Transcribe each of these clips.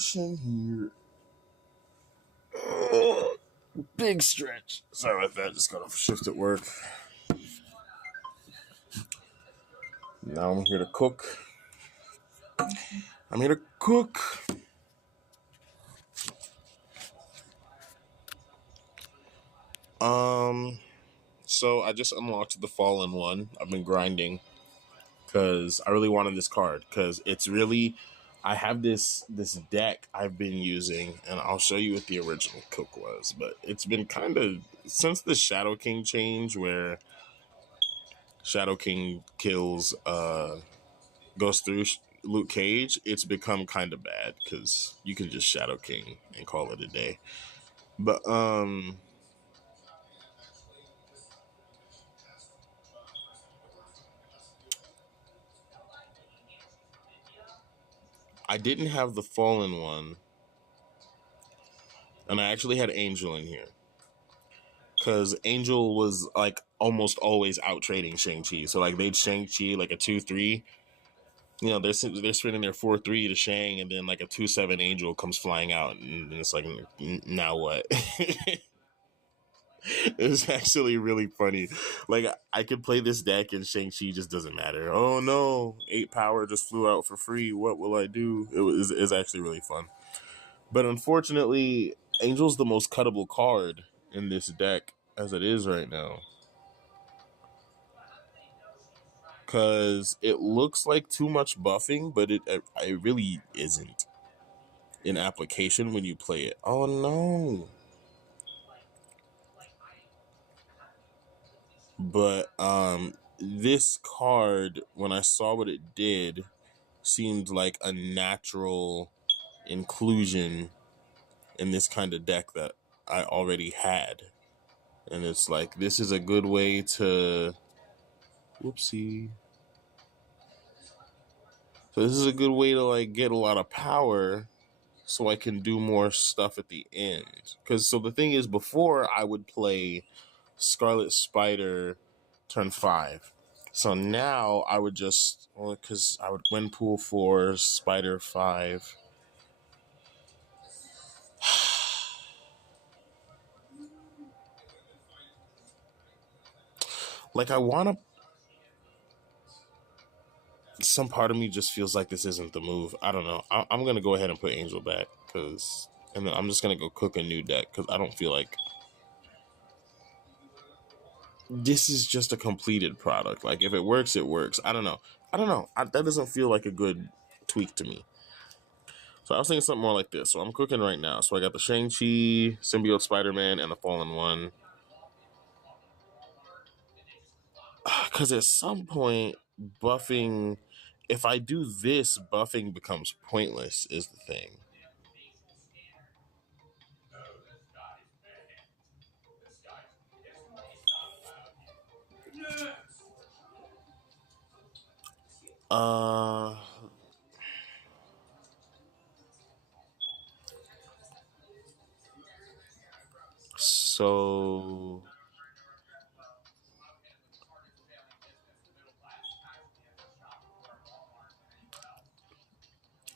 Here. Big stretch. Sorry about that. Just got off a shift at work. Now I'm here to cook. I'm here to cook. So I just unlocked the Fallen one. I've been grinding because I really wanted this card because it's really. I have this deck I've been using, and I'll show you what the original cook was. But it's been kind of since the Shadow King change, where Shadow King kills goes through Luke Cage. It's become kind of bad because you can just Shadow King and call it a day. But I didn't have the Fallen one, and I actually had Angel in here because Angel was like almost always out trading Shang-Chi. So like they'd Shang-Chi like a 2-3. You know, they're spending their 4-3 to Shang, and then like a 2-7 Angel comes flying out, and it's like, now what? It's actually really funny. Like, I could play this deck and Shang-Chi just doesn't matter. Oh no, 8 power just flew out for free. What will I do? It's actually really fun. But unfortunately, Angel's the most cuttable card in this deck as it is right now. Because it looks like too much buffing, but it really isn't in application when you play it. Oh no. But this card, when I saw what it did, seemed like a natural inclusion in this kind of deck that I already had. And it's like, this is a good way to... Whoopsie. So this is a good way to like get a lot of power so I can do more stuff at the end. Because so the thing is, before I would play Scarlet Spider turn 5. So now I would just, well, because I would Gwenpool 4, Spider 5. Like, I want to... Some part of me just feels like this isn't the move. I don't know. I'm going to go ahead and put Angel back, because... And then I'm just going to go cook a new deck, because I don't feel like... This is just a completed product. Like, if it works, it works. I don't know. That doesn't feel like a good tweak to me. So I was thinking something more like this. So I'm cooking right now. So I got the Shang-Chi, Symbiote Spider-Man, and the Fallen One. Because at some point, buffing... If I do this, buffing becomes pointless, is the thing. Uh... So...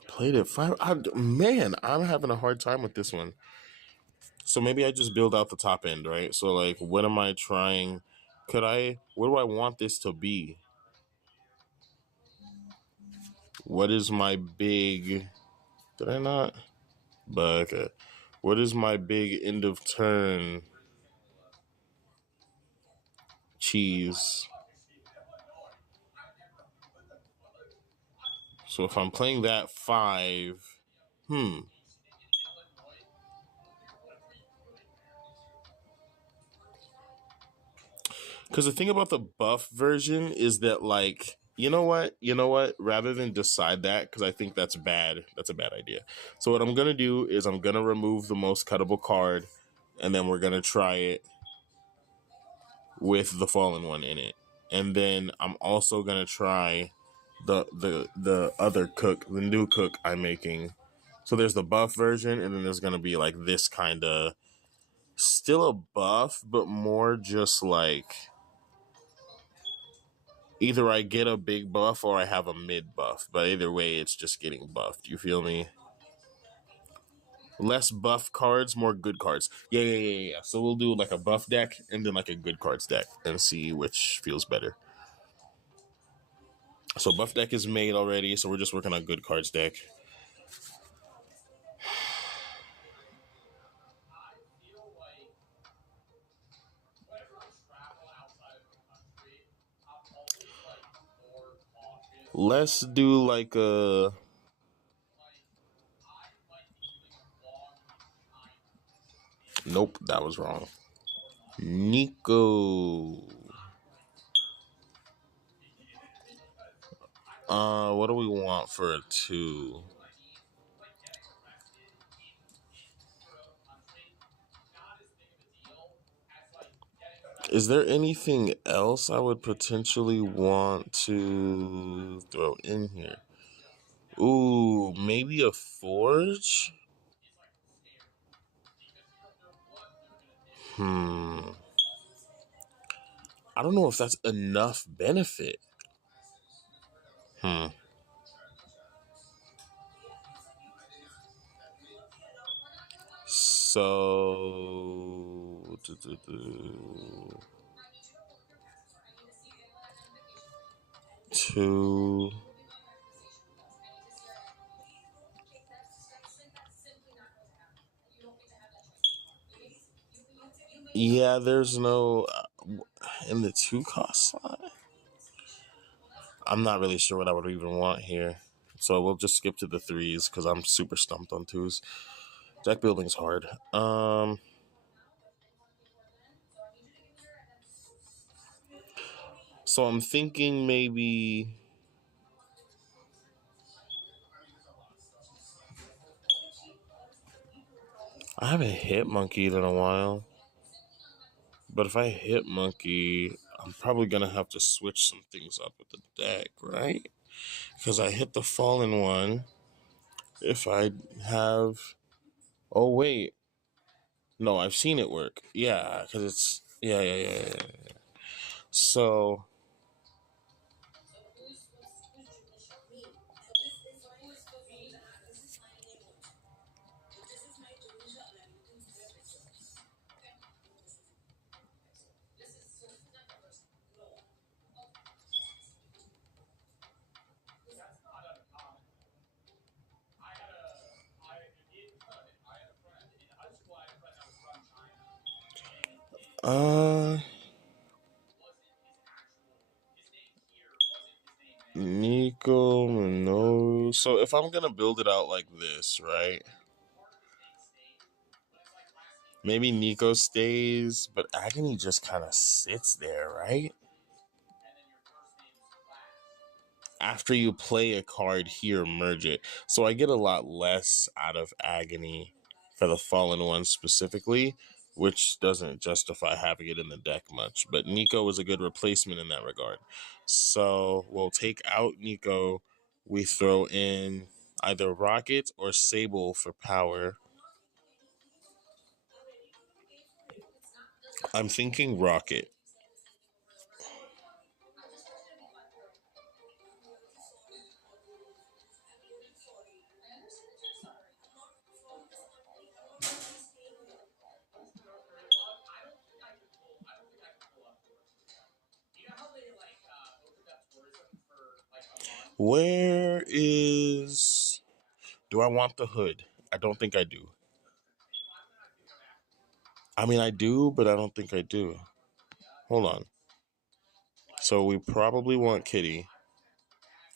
Played it 5... man, I'm having a hard time with this one. So maybe I just build out the top end, right? So like, what am I trying? What do I want this to be? What is my big... Did I not? But okay. What is my big end of turn cheese? So if I'm playing that 5, because the thing about the buff version is that, like, you know what? Rather than decide that, because I think that's bad. That's a bad idea. So what I'm going to do is I'm going to remove the most cuttable card, and then we're going to try it with the Fallen One in it. And then I'm also going to try the other cook, the new cook I'm making. So there's the buff version, and then there's going to be like this kind of... Still a buff, but more just like... Either I get a big buff or I have a mid buff. But either way, it's just getting buffed. You feel me? Less buff cards, more good cards. Yeah. So we'll do like a buff deck and then like a good cards deck and see which feels better. So buff deck is made already, so we're just working on good cards deck. Let's do like a... Nope, that was wrong. Nico. What do we want for a 2? Is there anything else I would potentially want to throw in here? Ooh, maybe a forge? I don't know if that's enough benefit. So... 2... Yeah, there's no... in the 2 cost slot? I'm not really sure what I would even want here. So we'll just skip to the 3s because I'm super stumped on 2s. Deck building's hard. So I'm thinking maybe... I haven't hit monkeyed in a while. But if I hit monkey, I'm probably going to have to switch some things up with the deck, right? Because I hit the fallen one. If I have... Oh, wait. No, I've seen it work. Yeah, because it's... Yeah. So... Nico Minoru. So if I'm gonna build it out like this, right? Maybe Nico stays, but Agony just kind of sits there, right? After you play a card here, merge it. So I get a lot less out of Agony for the Fallen One specifically, which doesn't justify having it in the deck much. But Nico was a good replacement in that regard. So we'll take out Nico. We throw in either Rocket or Sable for power. I'm thinking Rocket. Where is... Do I want the hood? I don't think I do. I mean, I do, but I don't think I do. Hold on. So we probably want Kitty.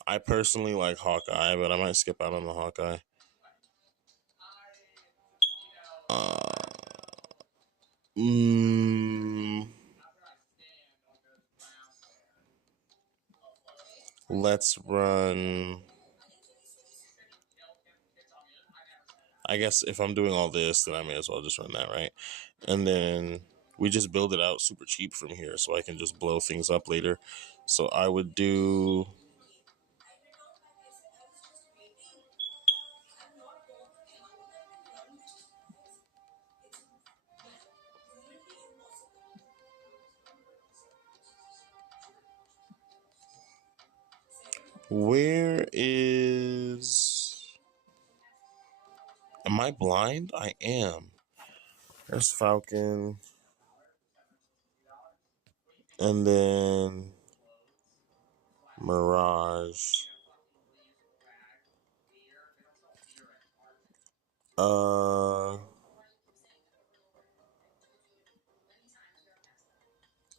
I personally like Hawkeye, but I might skip out on the Hawkeye. Let's run... I guess if I'm doing all this, then I may as well just run that, right? And then we just build it out super cheap from here so I can just blow things up later. So I would do... Where is... Am I blind? I am. There's Falcon. And then Mirage.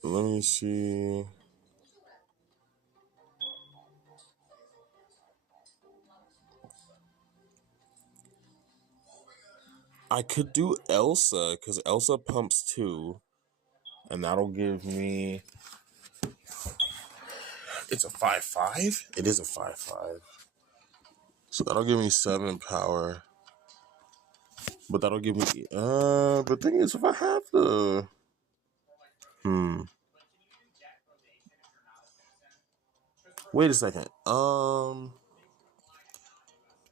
Let me see. I could do Elsa, because Elsa pumps 2. And that'll give me... It's a 5/5? It is a 5/5. So that'll give me 7 power. But that'll give me... the thing is, if I have the... Wait a second.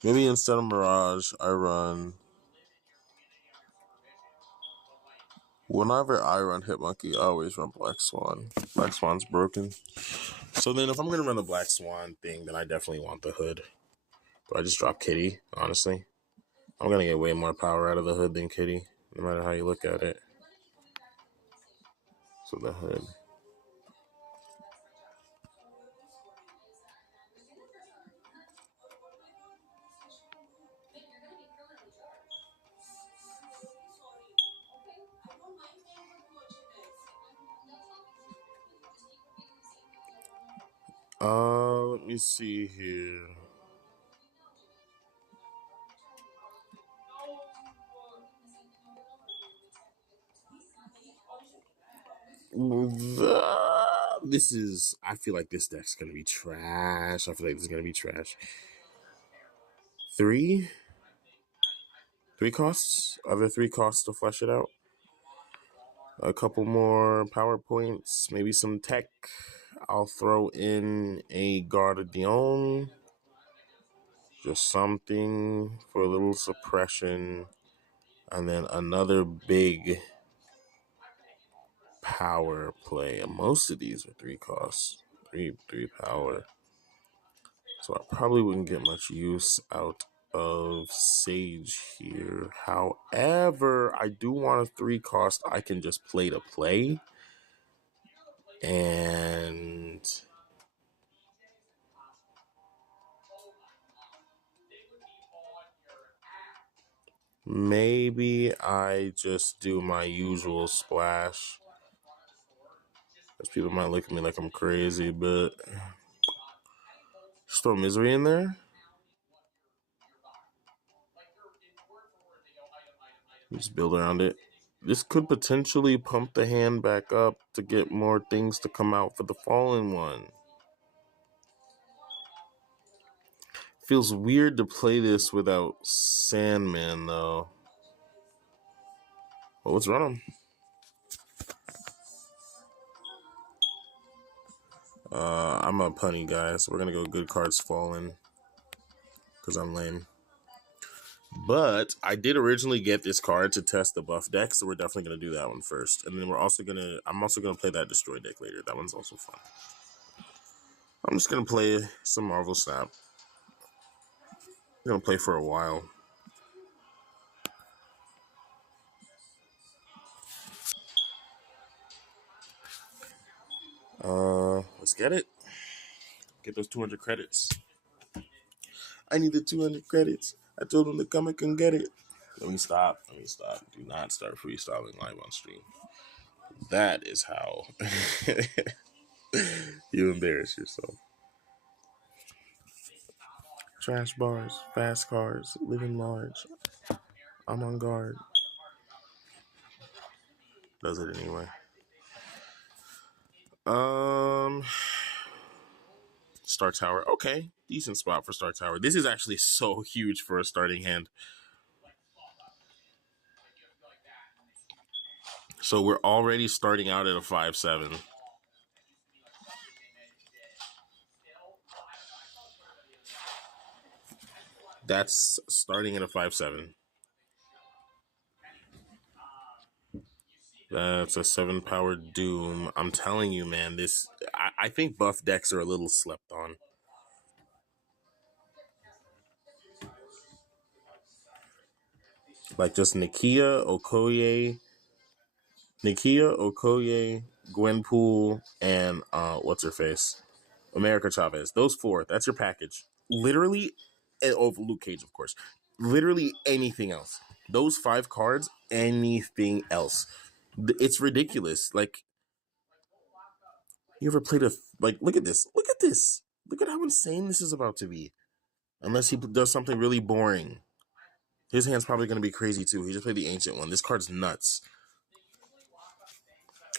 Maybe instead of Mirage, I run... Whenever I run Hitmonkey, I always run Black Swan. Black Swan's broken. So then if I'm going to run the Black Swan thing, then I definitely want the Hood. Do I just drop Kitty, honestly? I'm going to get way more power out of the Hood than Kitty, no matter how you look at it. So the Hood. Let me see here. This is... I feel like this deck's going to be trash. I feel like this is going to be trash. 3? 3 costs? Other 3 costs to flesh it out? A couple more power points, maybe some tech. I'll throw in a Guardian. Just something for a little suppression. And then another big power play. And most of these are 3 costs. 3 power. So I probably wouldn't get much use out of Sage here. However, I do want a 3 cost I can just play to play. And maybe I just do my usual splash. Because people might look at me like I'm crazy, but just throw Misery in there. Just build around it. This could potentially pump the hand back up to get more things to come out for the Fallen one. Feels weird to play this without Sandman, though. Well, let's run him. I'm a punny guy, so we're going to go good cards Fallen. Because I'm lame. But I did originally get this card to test the buff deck, so we're definitely going to do that one first. And then I'm also going to play that Destroy deck later. That one's also fun. I'm just going to play some Marvel Snap. I'm going to play for a while. Let's get it. Get those 200 credits. I need the 200 credits. I told them to come and can get it. Let me stop. Do not start freestyling live on stream. That is how you embarrass yourself. Trash bars, fast cars, living large. I'm on guard. Does it anyway. Star Tower. Okay, decent spot for Star Tower. This is actually so huge for a starting hand. So we're already starting out at a 5/7. That's starting at a 5/7. That's a 7 power Doom. I'm telling you, man, this I think buff decks are a little slept on. Like just Nakia Okoye, Gwenpool, and what's her face? America Chavez. Those four. That's your package. Literally, and Luke Cage, of course. Literally anything else. Those 5 cards, anything else. It's ridiculous. Like, you ever played look at this. Look at this. Look at how insane this is about to be. Unless he does something really boring. His hand's probably going to be crazy too. He just played the ancient one. This card's nuts.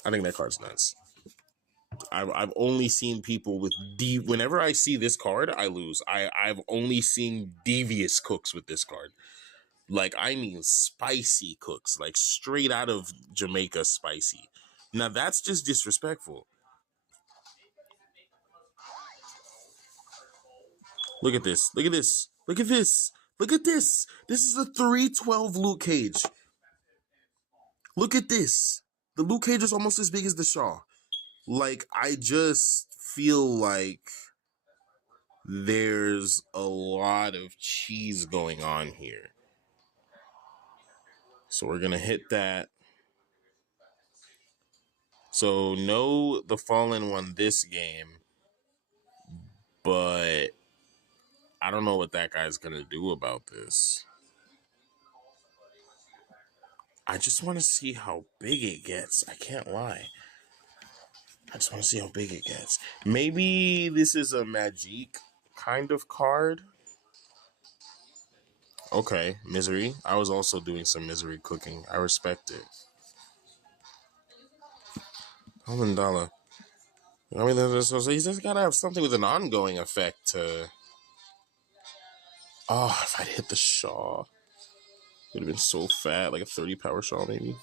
I think that card's nuts. I've only seen people with whenever I see this card, I lose. I've only seen devious cooks with this card. Like, I mean spicy cooks, like straight out of Jamaica spicy. Now that's just disrespectful. Look at this. Look at this. Look at this. Look at this. This is a 312 Luke Cage. Look at this. The Luke Cage is almost as big as the Shaw. Like, I just feel like there's a lot of cheese going on here. So we're going to hit that. So no, the Fallen won this game, but I don't know what that guy's going to do about this. I just want to see how big it gets. I can't lie. I just want to see how big it gets. Maybe this is a Magic kind of card. Okay, Misery. I was also doing some Misery cooking. I respect it. Dollar. I mean, so he's just got to have something with an ongoing effect to... Oh, if I'd hit the Shaw, it would have been so fat, like a 30 power Shaw maybe.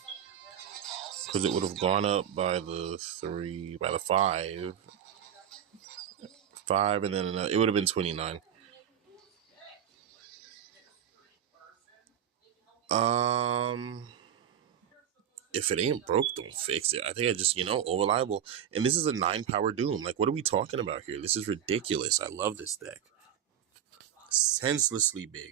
Because it would have gone up by the 5. 5, and then it would have been 29. If it ain't broke, don't fix it. I think I just, over-liable. And this is a 9 power Doom. Like, what are we talking about here? This is ridiculous. I love this deck. Senselessly big.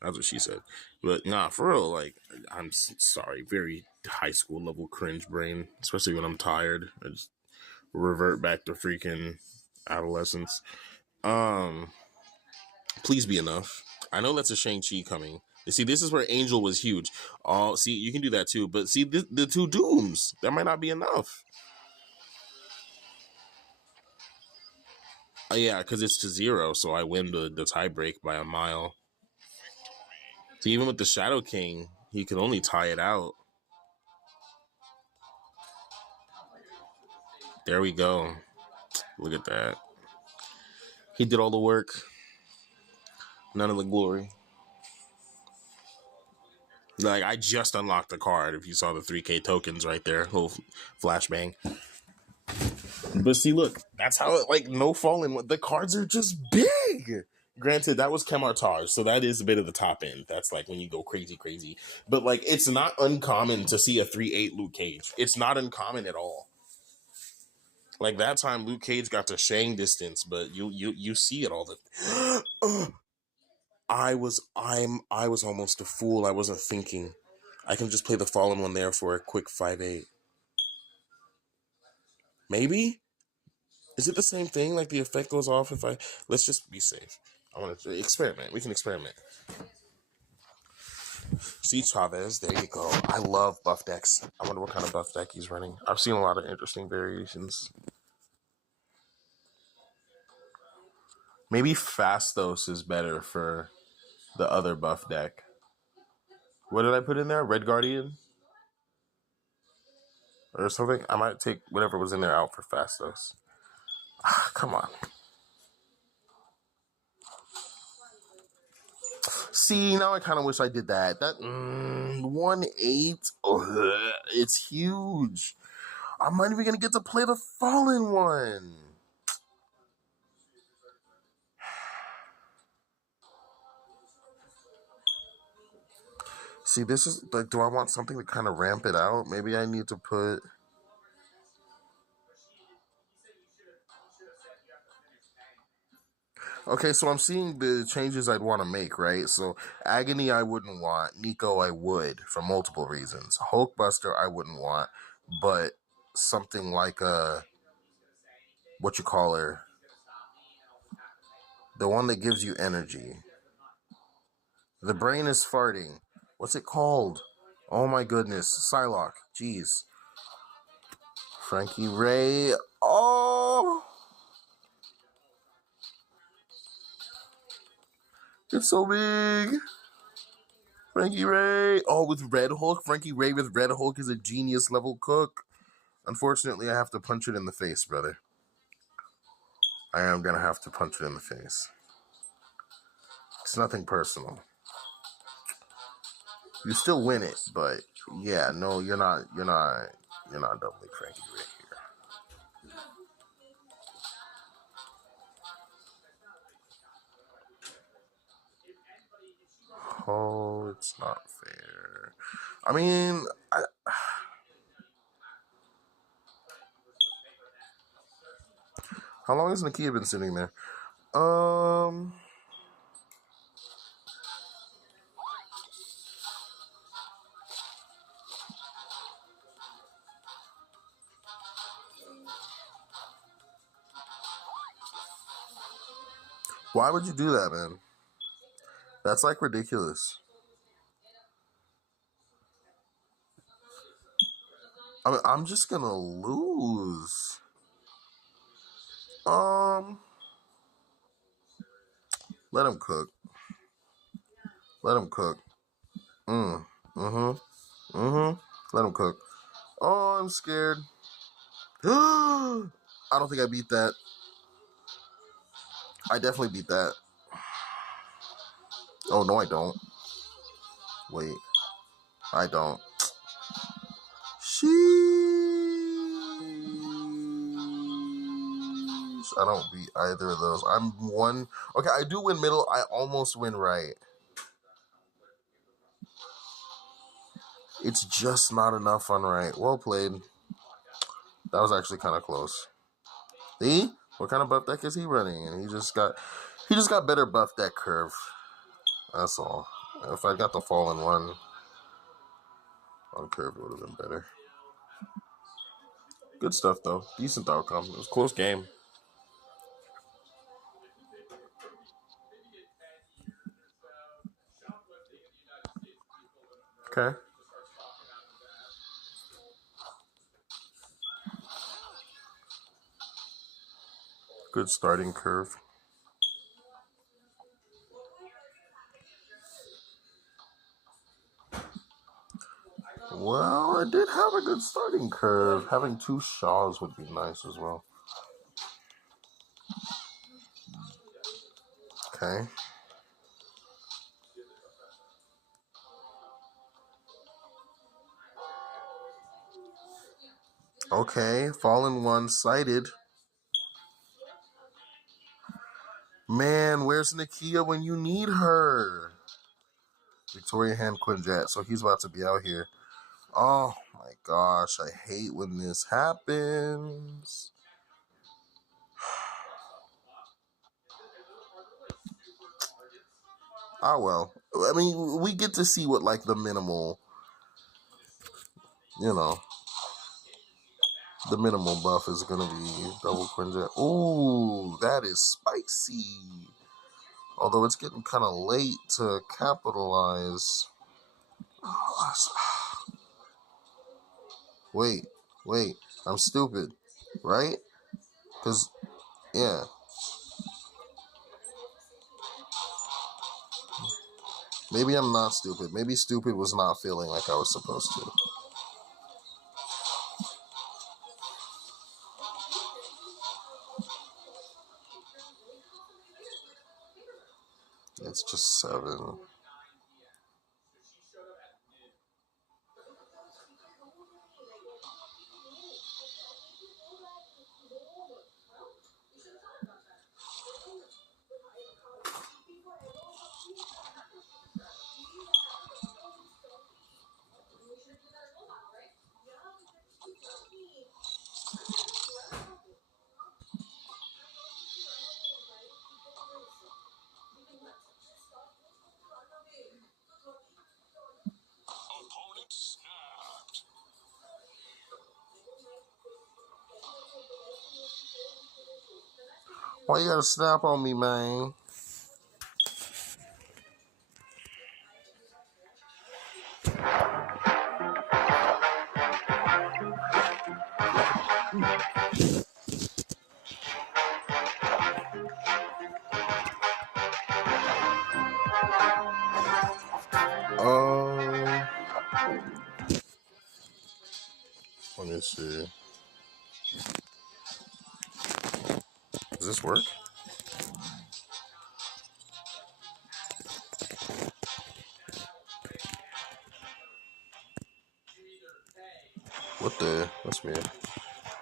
That's what she said. But nah, for real, like, I'm sorry. Very high school level cringe brain. Especially when I'm tired. I just revert back to freaking adolescence. Please be enough. I know that's a Shang-Chi coming. You see, this is where Angel was huge. Oh, see, you can do that too. But see, the 2 Dooms, that might not be enough. Yeah, because it's to 0, so I win the tie break by a mile. So even with the Shadow King, he could only tie it out. There we go. Look at that. He did all the work. None of the glory. Like, I just unlocked the card. If you saw the 3K tokens right there. Little flashbang. But see, look. That's how it, like, no Fallen. The cards are just big. Granted, that was Kemartage, so that is a bit of the top end. That's like when you go crazy. But, like, it's not uncommon to see a 3/8 Luke Cage. It's not uncommon at all. Like, that time Luke Cage got to Shang distance, but you see it all the I was almost a fool. I wasn't thinking. I can just play the Fallen one there for a quick 5/8. Maybe? Is it the same thing? Like, the effect goes off if I... Let's just be safe. I want to experiment. We can experiment. See, Chavez. There you go. I love buff decks. I wonder what kind of buff deck he's running. I've seen a lot of interesting variations. Maybe Fastos is better for the other buff deck. What did I put in there? Red Guardian? Or something? I might take whatever was in there out for Fastos. Come on. See, now I kind of wish I did that. That 1/8, it's huge. I'm not even gonna get to play the Fallen one. See, this is like, do I want something to kind of ramp it out? Maybe I need to put... Okay, so I'm seeing the changes I'd want to make, right? So Agony I wouldn't want, Nico I would for multiple reasons. Hulkbuster I wouldn't want, but something like what you call her, the one that gives you energy. The brain is farting. What's it called? Oh my goodness, Psylocke. Jeez. Frankie Ray. Oh, it's so big. Frankie Ray. Oh, with Red Hulk. Frankie Ray with Red Hulk is a genius level cook. Unfortunately, I have to punch it in the face, brother. I am gonna have to punch it in the face. It's nothing personal. You still win it, but yeah, no, you're not doubling Frankie Ray here. Oh, it's not fair. I mean, how long has Nakia been sitting there? Why would you do that, man? That's like ridiculous. I mean, I'm just gonna lose. Let him cook. Let him cook. Let him cook. Oh, I'm scared. I don't think I beat that. I definitely beat that. Oh, no, I don't. Wait. I don't. Sheesh. I don't beat either of those. I'm one. Okay, I do win middle. I almost win right. It's just not enough on right. Well played. That was actually kind of close. See? What kind of buff deck is he running? And he just got better buff deck curve. That's all. If I got the fallen one on curve, it would have been better. Good stuff though. Decent outcome. It was a close game. Okay. Good starting curve. Well, I did have a good starting curve. Having two Shaws would be nice as well. Okay. Okay, fallen one sighted. Man, where's Nakia when you need her? Victoria Hand Quinjet, so he's about to be out here. Oh my gosh, I hate when this happens. Oh well. I mean, we get to see what like the minimal, you know, the minimal buff is gonna be double Quinjet. Ooh, that is spicy. Although it's getting kind of late to capitalize. Wait, I'm stupid, right? Because, yeah. Maybe I'm not stupid. Maybe stupid was not feeling like I was supposed to. It's just 7. Why you gotta snap on me, man? Let me see. Does this work? What the? That's weird.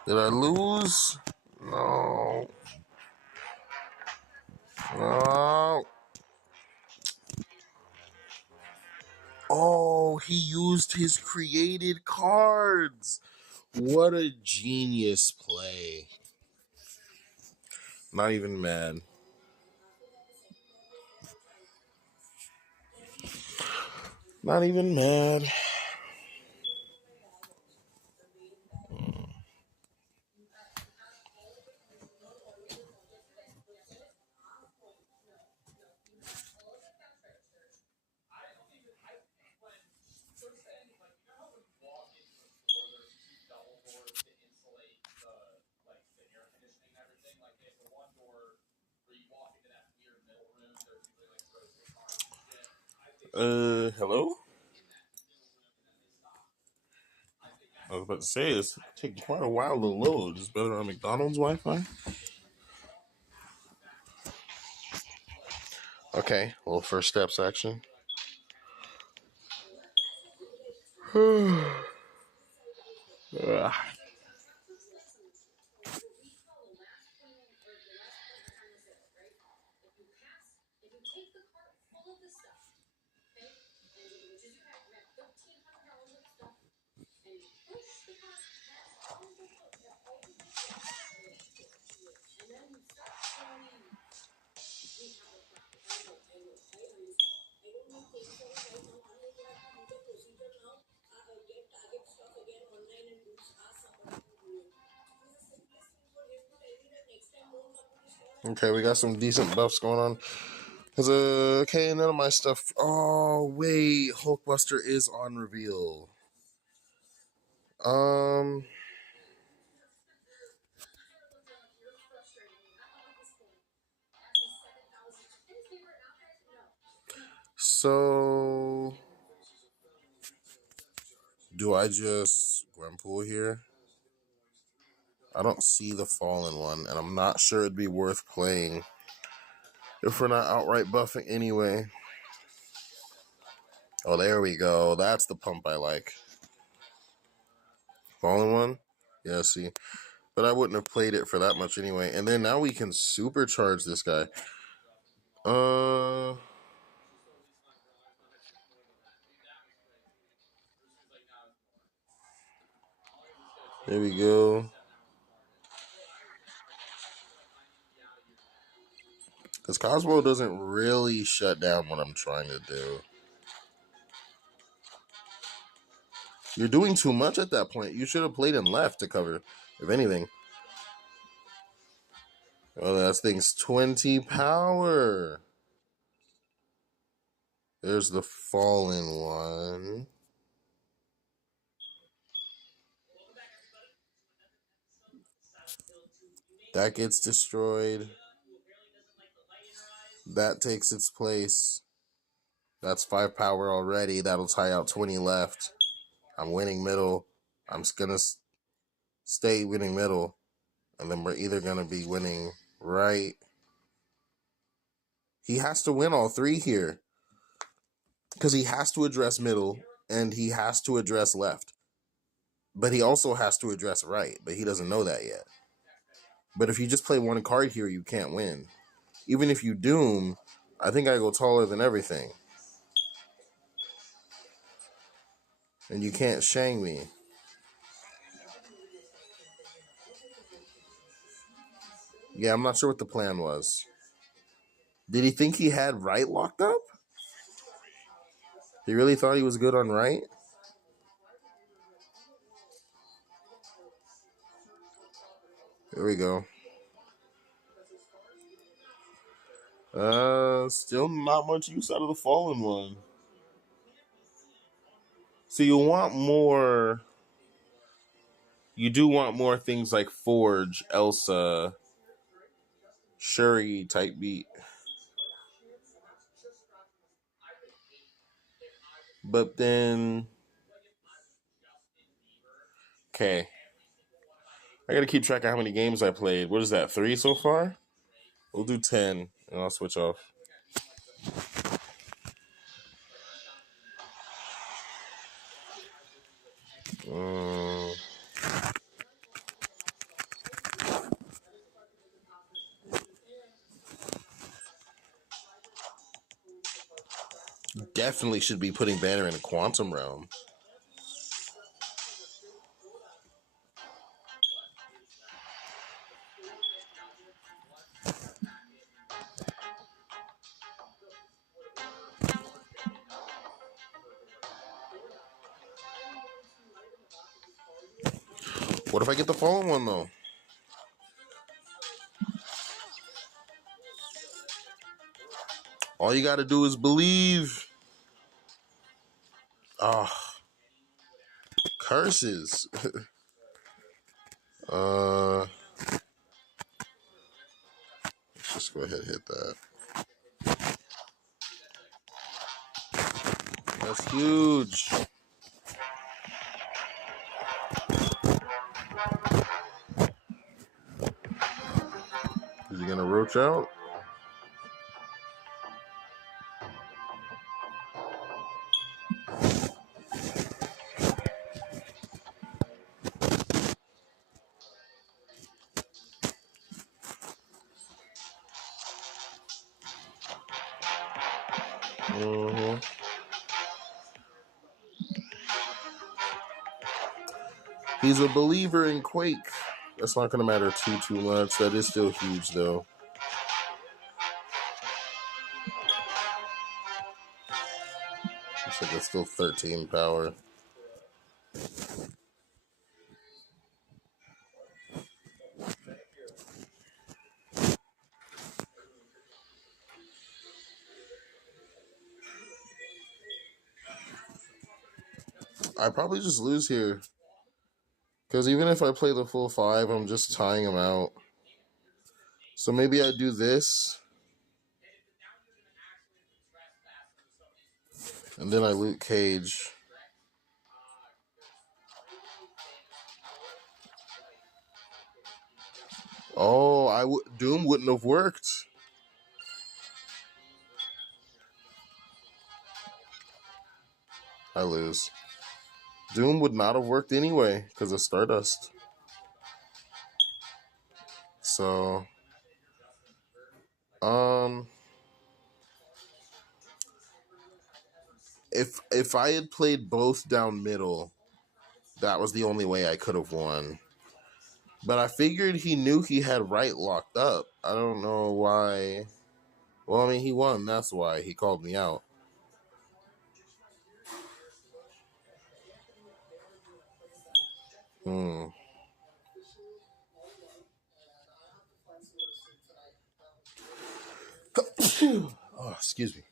Did I lose? No. No. Oh, he used his created cards. What a genius play. Not even mad. Not even mad. Hello? I was about to say, it's taking quite a while to load. It's better on McDonald's Wi-Fi. Okay, a little first steps action. Okay, we got some decent buffs going on. Okay, none of my stuff. Oh wait, Hulkbuster is on reveal. So do I just Gwenpool here? I don't see the Fallen one, and I'm not sure it'd be worth playing if we're not outright buffing anyway. Oh, there we go. That's the pump I like. Fallen one? Yeah, see. But I wouldn't have played it for that much anyway. And then now we can supercharge this guy. There we go. Because Cosmo doesn't really shut down what I'm trying to do. You're doing too much at that point. You should have played in left to cover, if anything. Oh, that thing's 20 power. There's the Fallen one. That gets destroyed. That takes its place. That's 5 power already. That'll tie out 20 left. I'm winning middle. I'm going to stay winning middle. And then we're either going to be winning right. He has to win all 3 here. Because he has to address middle. And he has to address left. But he also has to address right. But he doesn't know that yet. But if you just play one card here, you can't win. Even if you doom, I think I go taller than everything. And you can't Shang me. Yeah, I'm not sure what the plan was. Did he think he had right locked up? He really thought he was good on right? There we go. Still not much use out of the fallen one. So you want more. You do want more things like Forge, Elsa, Shuri type beat. But then, okay, I gotta keep track of how many games I played. What is that? 3 so far? We'll do 10, and I'll switch off. Definitely should be putting Banner in a Quantum Realm. What if I get the fallen one, though? All you gotta do is believe. Ah, curses. Let's just go ahead and hit that. That's huge. Is he gonna roach out? Mm-hmm. He's a believer in Quake. That's not gonna matter too much. That is still huge, though. Looks like it's still 13 power. I probably just lose here. Because even if I play the full 5, I'm just tying him out. So maybe I do this. And then I loot Cage. Oh, Doom wouldn't have worked. I lose. Doom would not have worked anyway because of Stardust. So, if I had played both down middle, that was the only way I could have won. But I figured he knew he had right locked up. I don't know why. Well, I mean, he won. That's why he called me out. Oh, excuse me.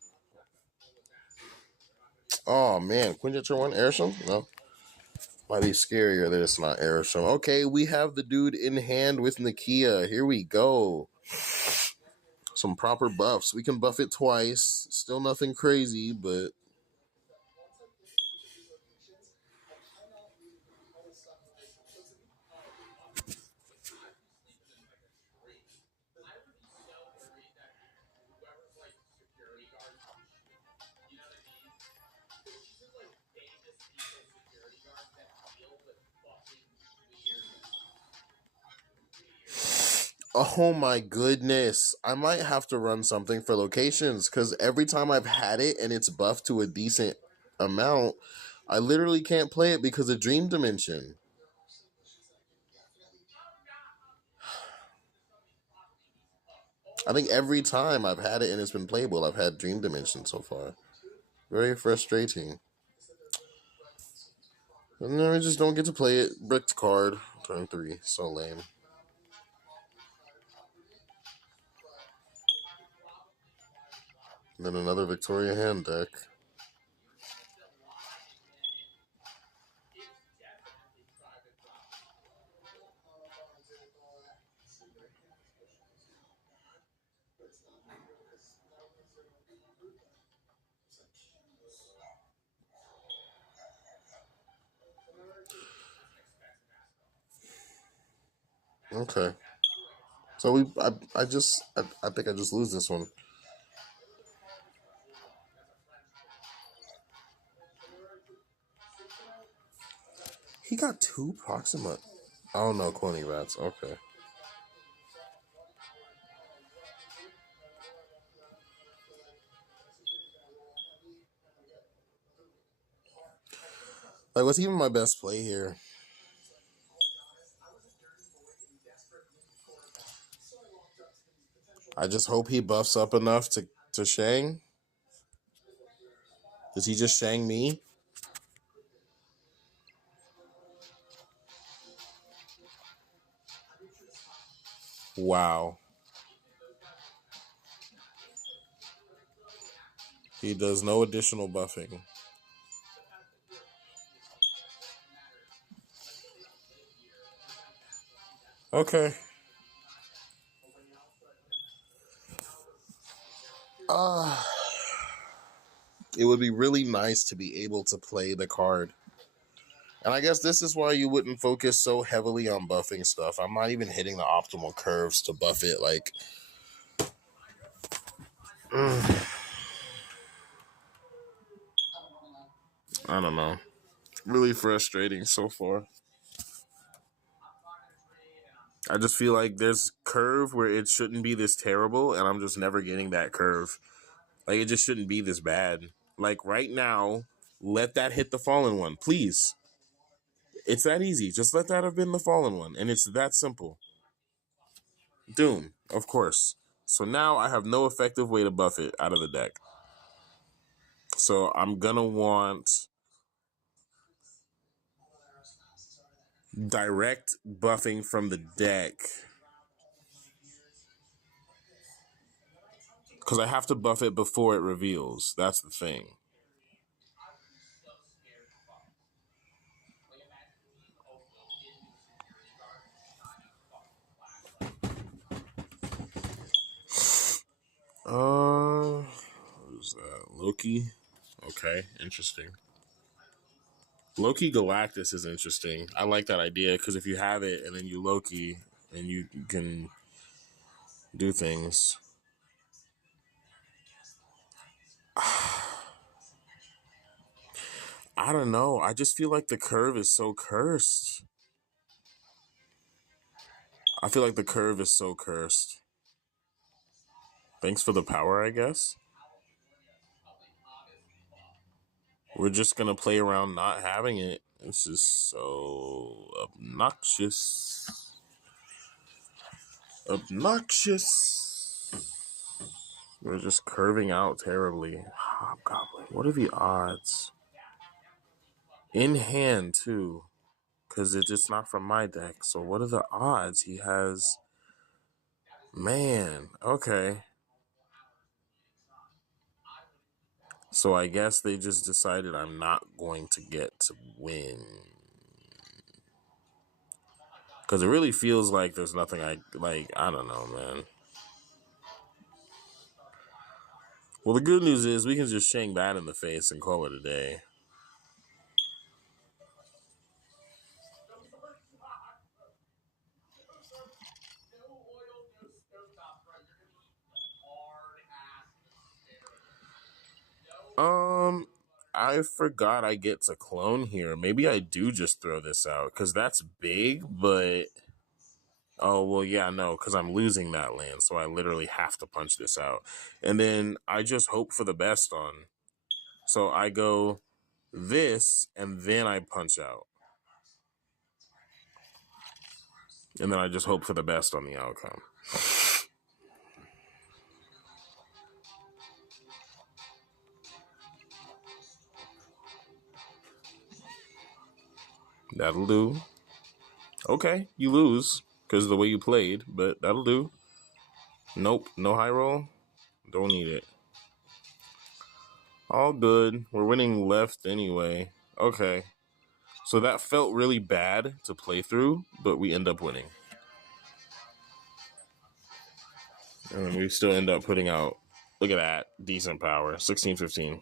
Oh, man. Quinjet one, Airsham? No. Might be scarier that it's not Airsham. Okay, we have the dude in hand with Nakia. Here we go. Some proper buffs. We can buff it twice. Still nothing crazy, but... Oh my goodness. I might have to run something for locations because every time I've had it and it's buffed to a decent amount, I literally can't play it because of Dream Dimension. I think every time I've had it and it's been playable, I've had Dream Dimension so far. Very frustrating. And then I just don't get to play it. Bricked card. Turn 3. So lame. And then another Victoria hand deck. Okay. So I think I just lose this one. He got 2 Proxima. Oh no, Cloning Rats. Okay. Like, what's even my best play here? I just hope he buffs up enough to Shang. Does he just Shang me? Wow. He does no additional buffing. Okay. It would be really nice to be able to play the card. And I guess this is why you wouldn't focus so heavily on buffing stuff. I'm not even hitting the optimal curves to buff it. Like, I don't know. Really frustrating so far. I just feel like there's curve where it shouldn't be this terrible, and I'm just never getting that curve. Like, it just shouldn't be this bad. Like, right now, let that hit the fallen one, please. It's that easy. Just let that have been the fallen one, and it's that simple. Doom, of course. So now I have no effective way to buff it out of the deck. So I'm gonna want direct buffing from the deck. Because I have to buff it before it reveals. That's the thing. Who's that? Loki? Okay, interesting. Loki Galactus is interesting. I like that idea because if you have it and then you Loki and you can do things. I don't know. I just feel like the curve is so cursed. I feel like the curve is so cursed. Thanks for the power, I guess. We're just gonna play around not having it. This is so obnoxious. Obnoxious. We're just curving out terribly. Hobgoblin. What are the odds? In hand, too. Because it's just not from my deck. So what are the odds? He has... Man. Okay. So I guess they just decided I'm not going to get to win. Because it really feels like there's nothing I don't know, man. Well, the good news is we can just Shang that in the face and call it a day. I forgot I get to clone here. Maybe I do just throw this out because that's big, but... Oh, well, yeah, no, because I'm losing that land, so I literally have to punch this out. And then I just hope for the best on. So I go this, and then I punch out. And then I just hope for the best on the outcome. That'll do. Okay, you lose because of the way you played, but that'll do. Nope, no high roll. Don't need it. All good. We're winning left anyway. Okay. So that felt really bad to play through, but we end up winning. And we still end up putting out, look at that, decent power. 16-15.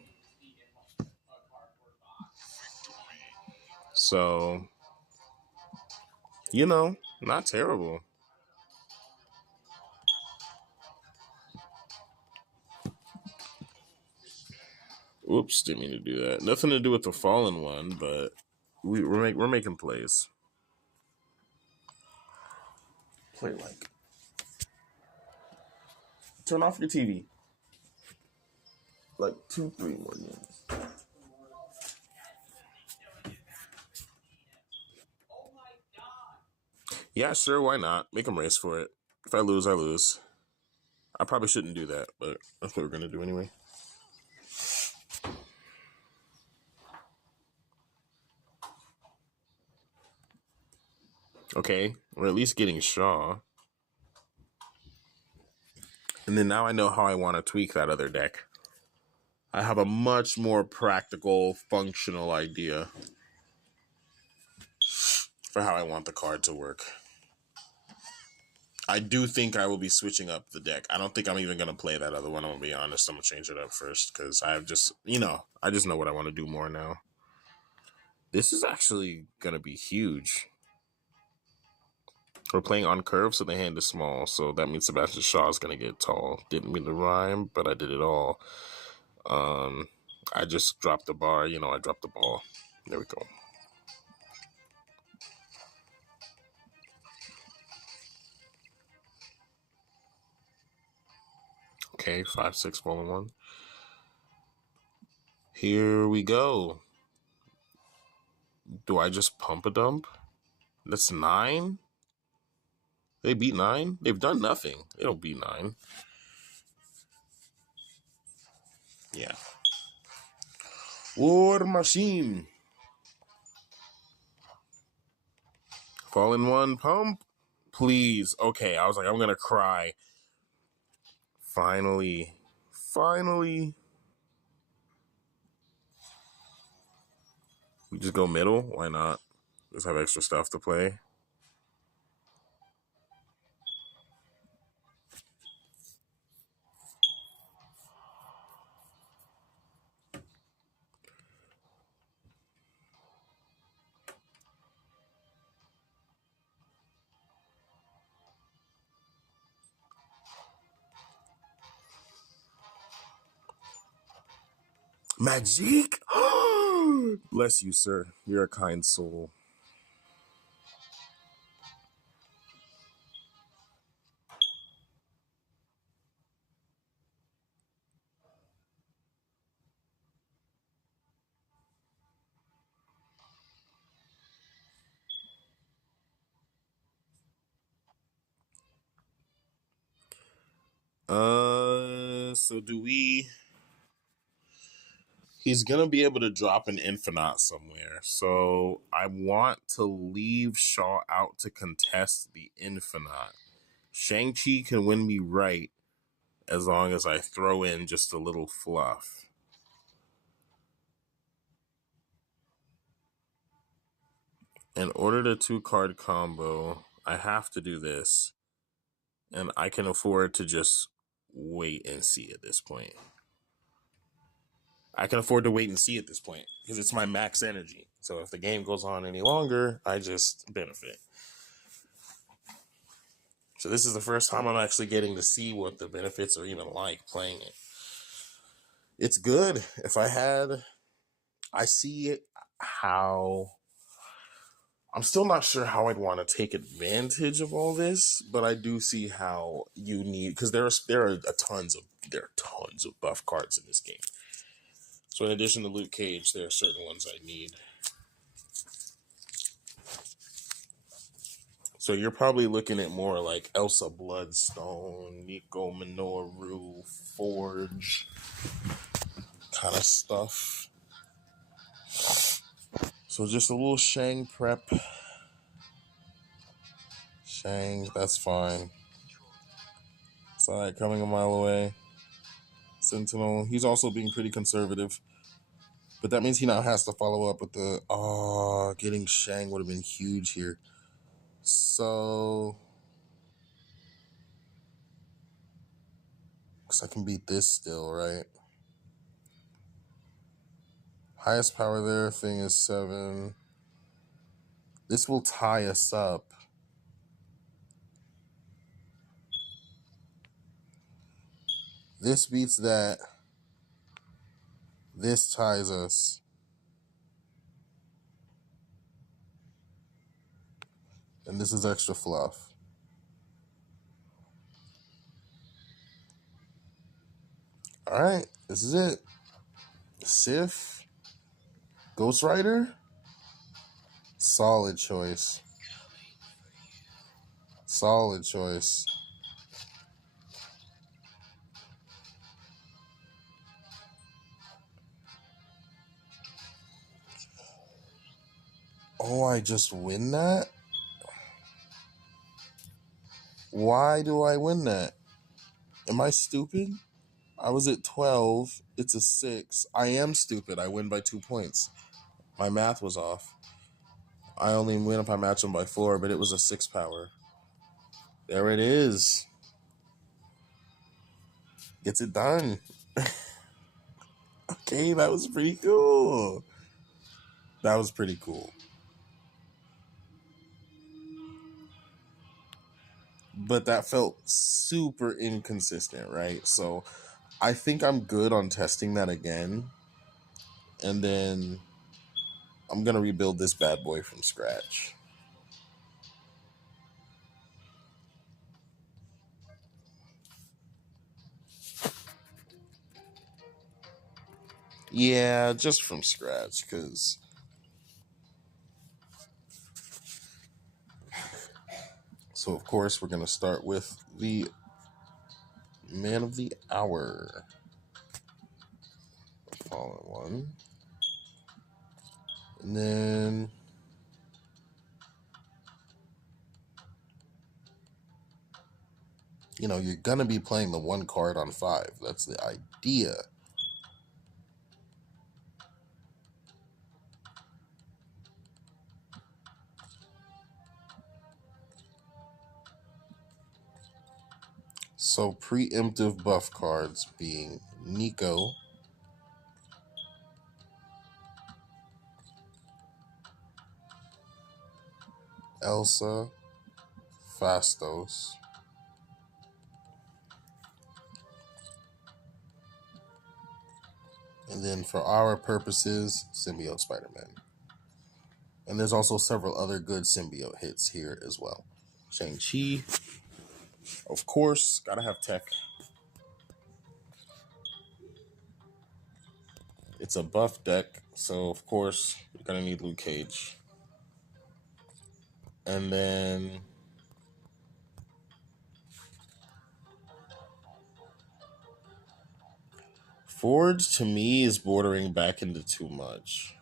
So, not terrible. Oops, didn't mean to do that. Nothing to do with the fallen one, but we're making plays. Play like. Turn off your TV. Like 2-3 more games. Yeah, sure, why not? Make them race for it. If I lose, I lose. I probably shouldn't do that, but that's what we're gonna do anyway. Okay, we're at least getting Shaw. And then now I know how I want to tweak that other deck. I have a much more practical, functional idea for how I want the card to work. I do think I will be switching up the deck. I don't think I'm even going to play that other one. I'm going to be honest. I'm going to change it up first because I've just, I just know what I want to do more now. This is actually going to be huge. We're playing on curve, so the hand is small. So that means Sebastian Shaw is going to get tall. Didn't mean to rhyme, but I did it all. I just dropped the bar. I dropped the ball. There we go. Okay, 5-6 falling 1. Here we go. Do I just pump a dump? That's 9? They beat 9? They've done nothing. They don't beat 9. Yeah. War Machine. Fallen 1, pump. Please. Okay, I was like, I'm going to cry. Finally. We just go middle? Why not? Just have extra stuff to play. Magic? Bless you, sir. You're a kind soul. So do we... He's going to be able to drop an Infinite somewhere. So I want to leave Shaw out to contest the Infinite. Shang-Chi can win me right as long as I throw in just a little fluff. In order to 2-card combo, I have to do this. And I can afford to just wait and see at this point. I can afford to wait and see at this point because it's my max energy. So if the game goes on any longer, I just benefit. So this is the first time I'm actually getting to see what the benefits are even like playing it. It's good. I see how... I'm still not sure how I'd want to take advantage of all this, but I do see how you need... Because there are tons of buff cards in this game. So in addition to Luke Cage, there are certain ones I need. So you're probably looking at more like Elsa Bloodstone, Nico Minoru, Forge kind of stuff. So just a little Shang prep. Shang, that's fine. It's alright, coming a mile away. Sentinel. He's also being pretty conservative. But that means he now has to follow up with the... Oh, getting Shang would have been huge here. So... Because I can beat this still, right? Highest power there, thing is 7. This will tie us up. This beats that. This ties us. And this is extra fluff. Alright, this is it. Sif. Ghost Rider. Solid choice. Solid choice. Oh, I just win that? Why do I win that? Am I stupid? I was at 12. It's a 6. I am stupid. I win by 2 points. My math was off. I only win if I match them by 4, but it was a 6 power. There it is. Gets it done. Okay, that was pretty cool. That was pretty cool. But that felt super inconsistent, right? So I think I'm good on testing that again. And then I'm going to rebuild this bad boy from scratch. Yeah, just from scratch, because... So, of course, we're going to start with the Man of the Hour. Fallen one. And then... You know, you're going to be playing the 1 card on 5. That's the idea. So, preemptive buff cards being Nico, Elsa, Phastos, and then for our purposes, Symbiote Spider-Man. And there's also several other good symbiote hits here as well. Shang-Chi, of course, gotta have tech. It's a buff deck, so of course, you're gonna need Luke Cage. And then... Forge, to me, is bordering back into too much.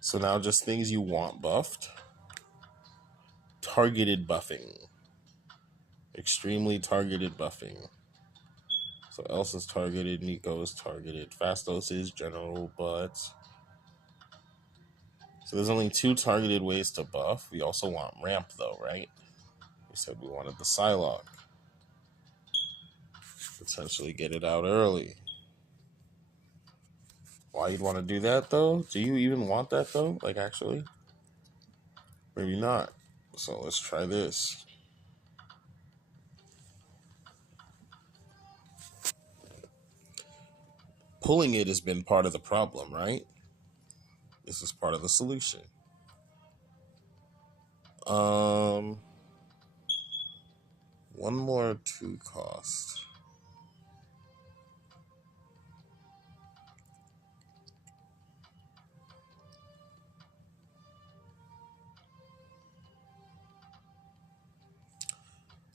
So now just things you want buffed. Targeted buffing. Extremely targeted buffing. So Elsa's targeted, Nico is targeted. Phastos is general, but... So there's only 2 targeted ways to buff. We also want ramp though, right? We said we wanted the Psylocke. Potentially get it out early. Why you'd want to do that though? Do you even want that though? Like actually? Maybe not. So let's try this. Pulling it has been part of the problem, right? This is part of the solution. One more 2 cost.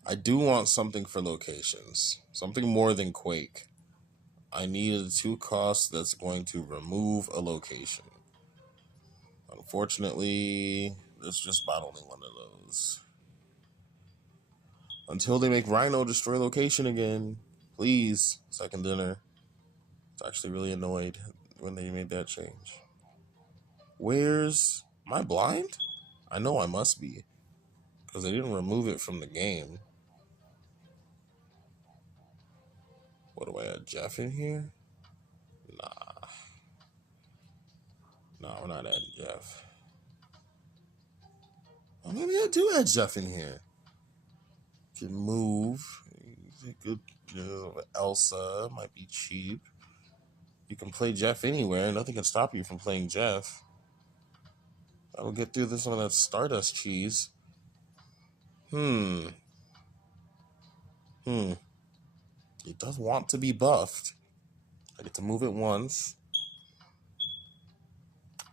I do want something for locations. Something more than Quake. I need a 2 cost that's going to remove a location. Unfortunately, there's just about only one of those. Until they make Rhino destroy location again. Please, second dinner. It's actually really annoyed when they made that change. Where's... Am I blind? I know I must be. Because they didn't remove it from the game. What do I add Jeff in here? Nah. No, we're not adding Jeff. Well, maybe I do add Jeff in here. Can move. Good. Elsa might be cheap. You can play Jeff anywhere. Nothing can stop you from playing Jeff. I will get through this on that Stardust cheese. It does want to be buffed. I get to move it once.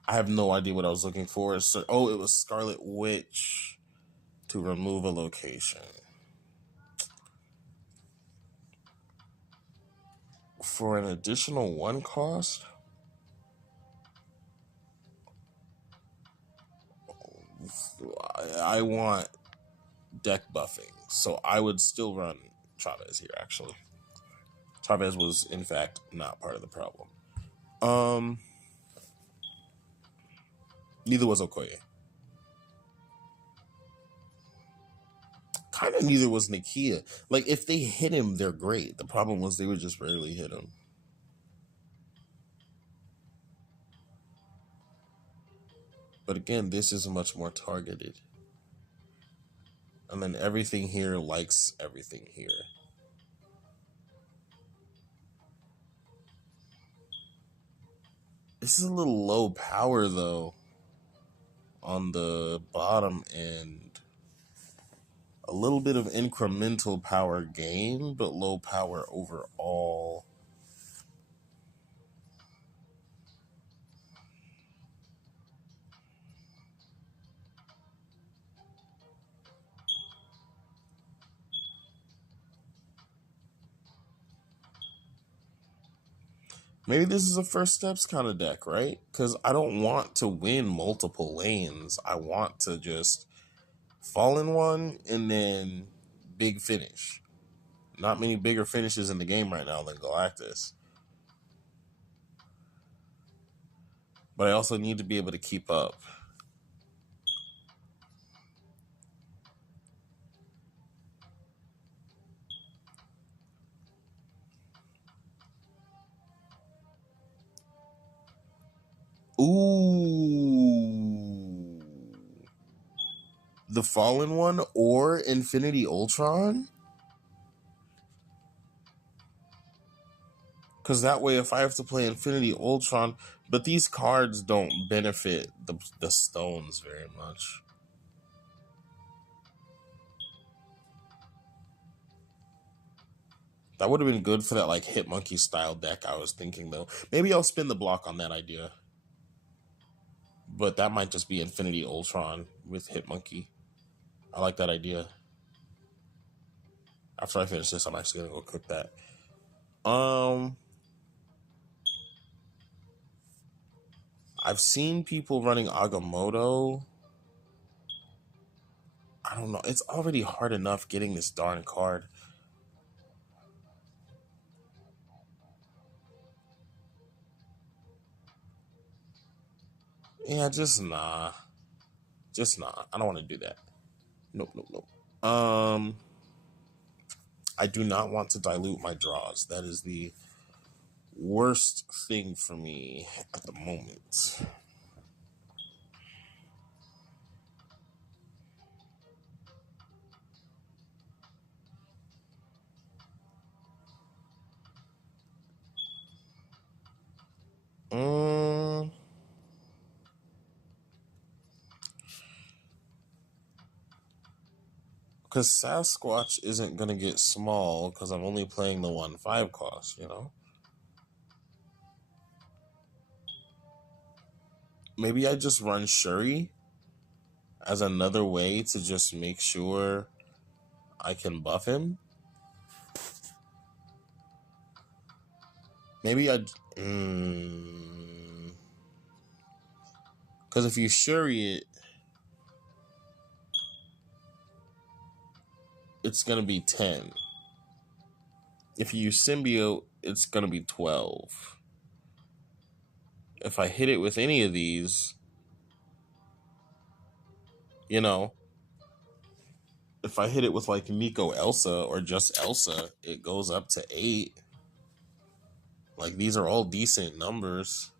I have no idea what I was looking for. Oh, it was Scarlet Witch to remove a location. For an additional 1 cost? I want deck buffing. So I would still run Chavez here, actually. Chavez was, in fact, not part of the problem. Neither was Okoye. Kind of neither was Nakia. Like, if they hit him, they're great. The problem was they would just rarely hit him. But again, this is much more targeted. And then everything here likes everything here. This is a little low power, though, on the bottom end. A little bit of incremental power gain, but low power overall. Maybe this is a first steps kind of deck, right? Because I don't want to win multiple lanes. I want to just fall in one and then big finish. Not many bigger finishes in the game right now than Galactus. But I also need to be able to keep up. Ooh. The Fallen One or Infinity Ultron? Because that way, if I have to play Infinity Ultron, but these cards don't benefit the stones very much. That would have been good for that like Hitmonkey style deck I was thinking though. Maybe I'll spin the block on that idea. But that might just be Infinity Ultron with Hitmonkey. I like that idea. After I finish this, I'm actually gonna go cook that. I've seen people running Agamotto. I don't know. It's already hard enough getting this darn card. Yeah, just nah. Just nah. I don't want to do that. Nope. I do not want to dilute my draws. That is the worst thing for me at the moment. Because Sasquatch isn't going to get small because I'm only playing the 1/5 cost, you know? Maybe I just run Shuri as another way to just make sure I can buff him. Maybe I... Because if you Shuri it, it's going to be 10. If you use Symbiote, it's going to be 12. If I hit it with any of these, you know, if I hit it with like Nico Elsa or just Elsa, it goes up to 8. Like, these are all decent numbers.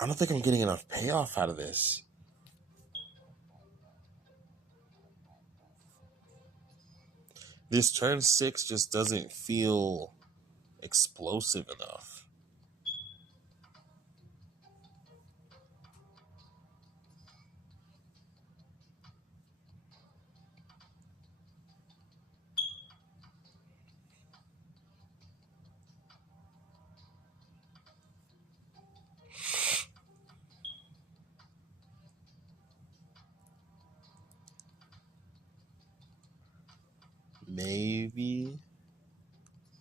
I don't think I'm getting enough payoff out of this. This turn 6 just doesn't feel explosive enough. Maybe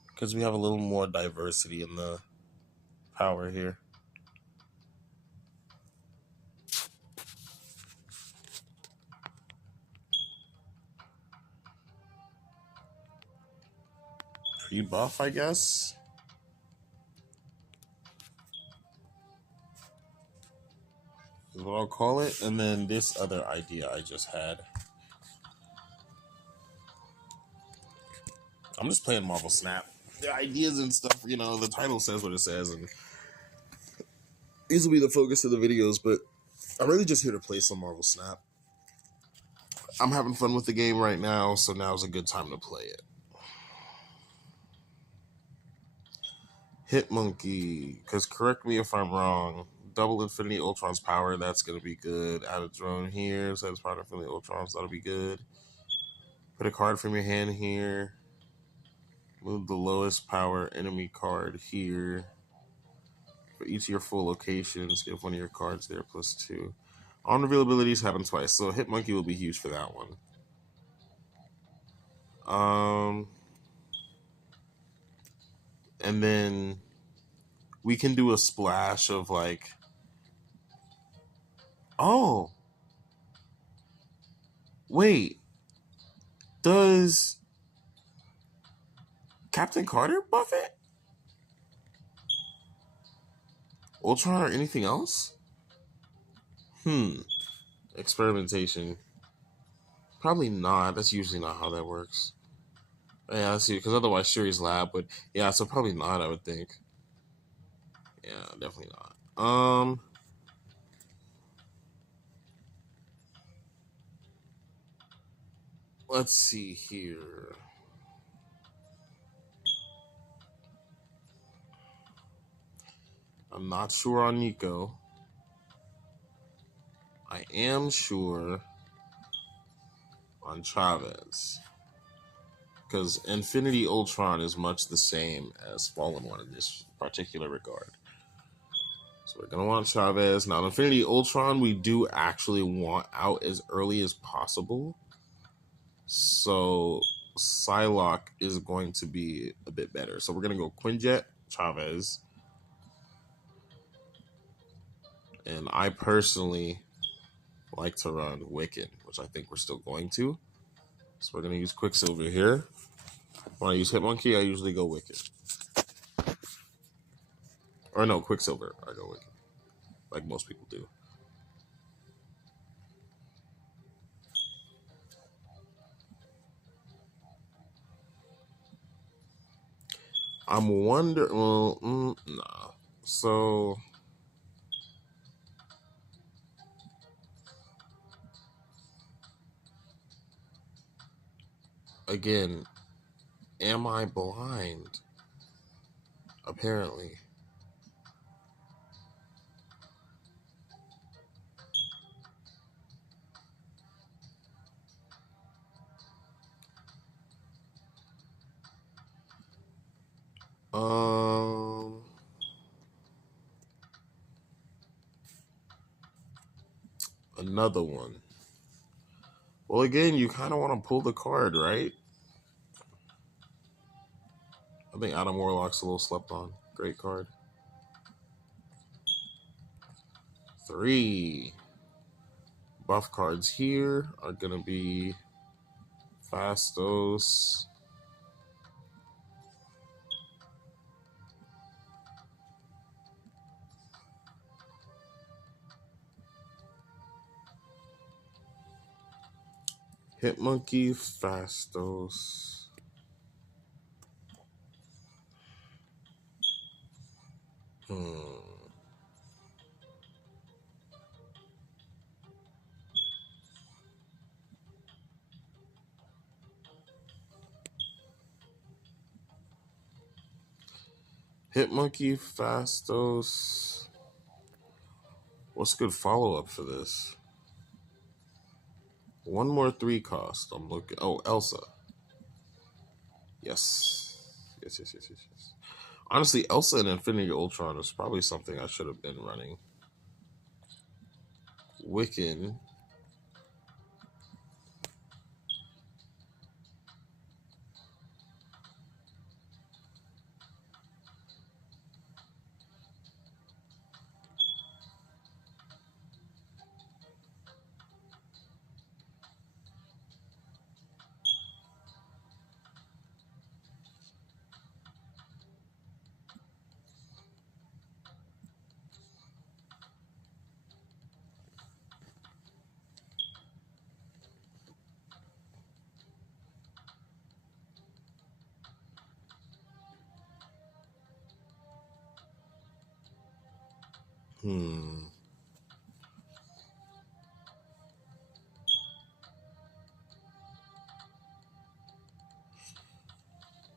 because we have a little more diversity in the power here. Pre-buff, I guess. Is what I'll call it. And then this other idea I just had. I'm just playing Marvel Snap. The ideas and stuff, you know, the title says what it says, and these will be the focus of the videos, but I'm really just here to play some Marvel Snap. I'm having fun with the game right now, so now's a good time to play it. Hitmonkey, because correct me if I'm wrong, double Infinity Ultron's power, that's going to be good. Add a drone here, says part of Infinity Ultron's, that'll be good. Put a card from your hand here. Move the lowest power enemy card here. For each of your full locations, give one of your cards there +2. Unavailabilities happen twice, so Hitmonkey will be huge for that one. And then we can do a splash of like, oh, wait, does Captain Carter buff it? Ultron or anything else? Experimentation. Probably not. That's usually not how that works. Yeah, I see. Because otherwise, Shuri's lab would. Yeah, so probably not. I would think. Yeah, definitely not. Let's see here. I'm not sure on Nico. I am sure on Chavez. Because Infinity Ultron is much the same as Fallen One in this particular regard. So we're going to want Chavez. Now, Infinity Ultron, we do actually want out as early as possible. So Psylocke is going to be a bit better. So we're going to go Quinjet, Chavez. And I personally like to run Wiccan, which I think we're still going to. So we're going to use Quicksilver here. When I use Hitmonkey, I usually go Wiccan. Or no, Quicksilver, I go Wiccan. Like most people do. I'm wondering, well, nah. So, again, am I blind? Apparently. Another one. Well, again, you kind of want to pull the card, right? I think Adam Warlock's a little slept on. Great card. 3 buff cards here are going to be Fastos, Hitmonkey, Fastos. Hitmonkey, Fastos. What's a good follow-up for this? One more 3 cost. I'm looking. Oh, Elsa. Yes. Yes. Honestly, Elsa and Infinity Ultron is probably something I should have been running. Wiccan.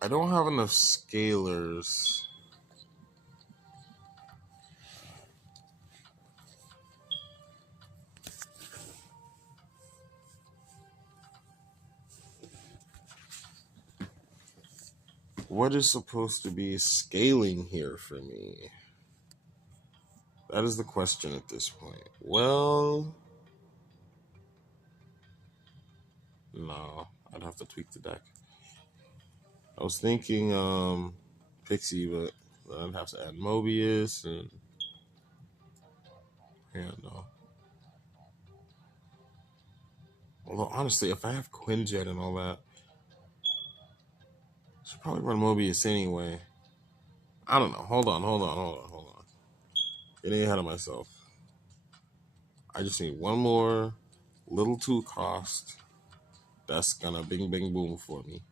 I don't have enough scalers. What is supposed to be scaling here for me? That is the question at this point. Well, no, I'd have to tweak the deck. I was thinking Pixie, but I'd have to add Mobius and yeah, no. Although honestly, if I have Quinjet and all that, I should probably run Mobius anyway. I don't know. Hold on. Getting ahead of myself. I just need one more little 2 cost. That's gonna bing bing boom for me.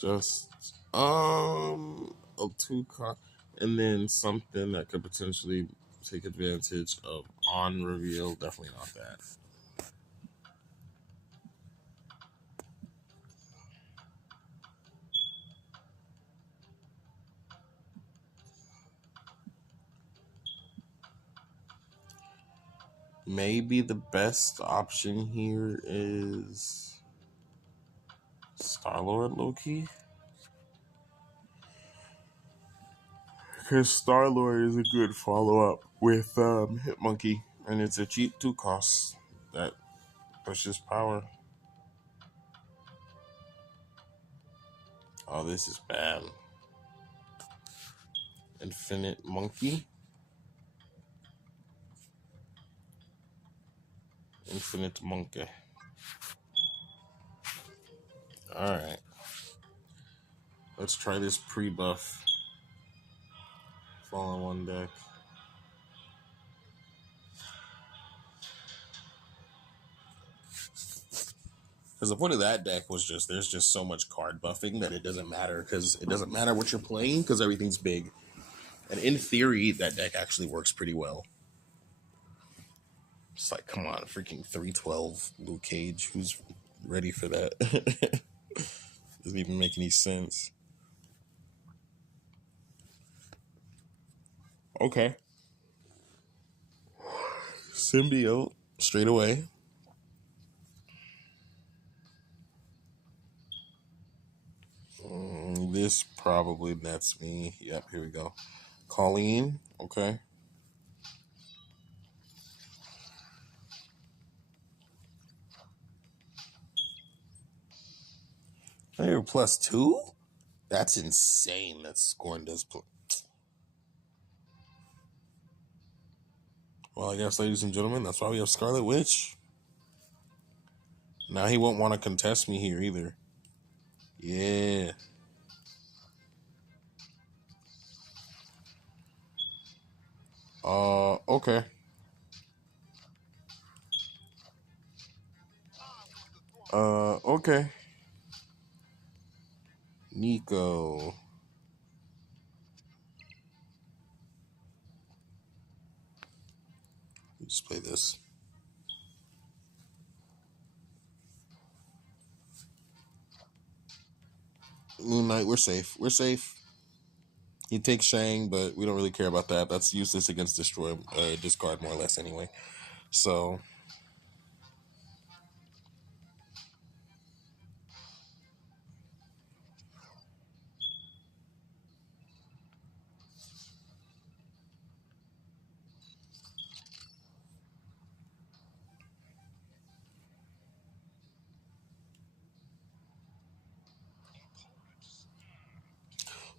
Just a 2 cost, and then something that could potentially take advantage of on reveal. Definitely not that. Maybe the best option here is Star-Lord low-key. Because Star-Lord is a good follow-up with Hitmonkey. And it's a cheap 2 cost that pushes power. Oh, this is bad. Infinite Monkey. Infinite Monkey. Alright. Let's try this pre-buff. Fall on one deck. Because the point of that deck was just there's just so much card buffing that it doesn't matter, because it doesn't matter what you're playing because everything's big. And in theory, that deck actually works pretty well. It's like, come on, freaking 312 Luke Cage. Who's ready for that? Doesn't even make any sense. Okay. Symbiote, straight away. This probably nets me. Yep, here we go. Colleen, okay. Hey, +2? That's insane. That scoring does play. Well, I guess, ladies and gentlemen, that's why we have Scarlet Witch. Now he won't want to contest me here either. Yeah. Okay. Okay. Nico. Let's play this. Moon Knight, we're safe. We're safe. He takes Shang, but we don't really care about that. That's useless against discard more or less anyway. So,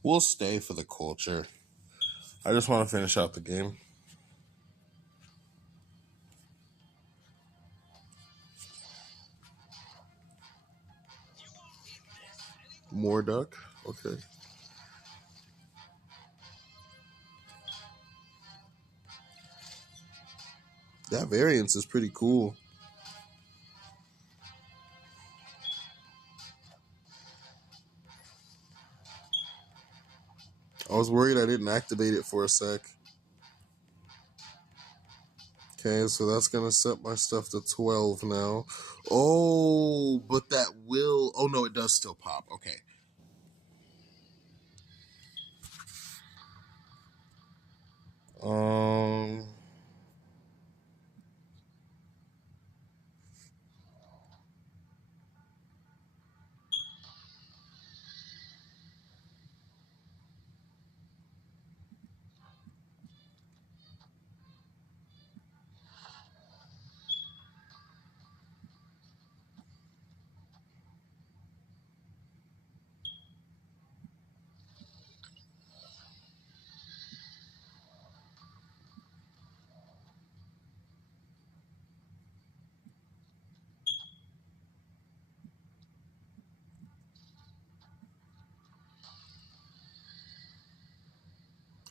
we'll stay for the culture. I just want to finish out the game. Morduck. Okay. That variance is pretty cool. I was worried I didn't activate it for a sec. Okay, so that's going to set my stuff to 12 now. Oh, but that will... Oh, no, it does still pop. Okay. Um...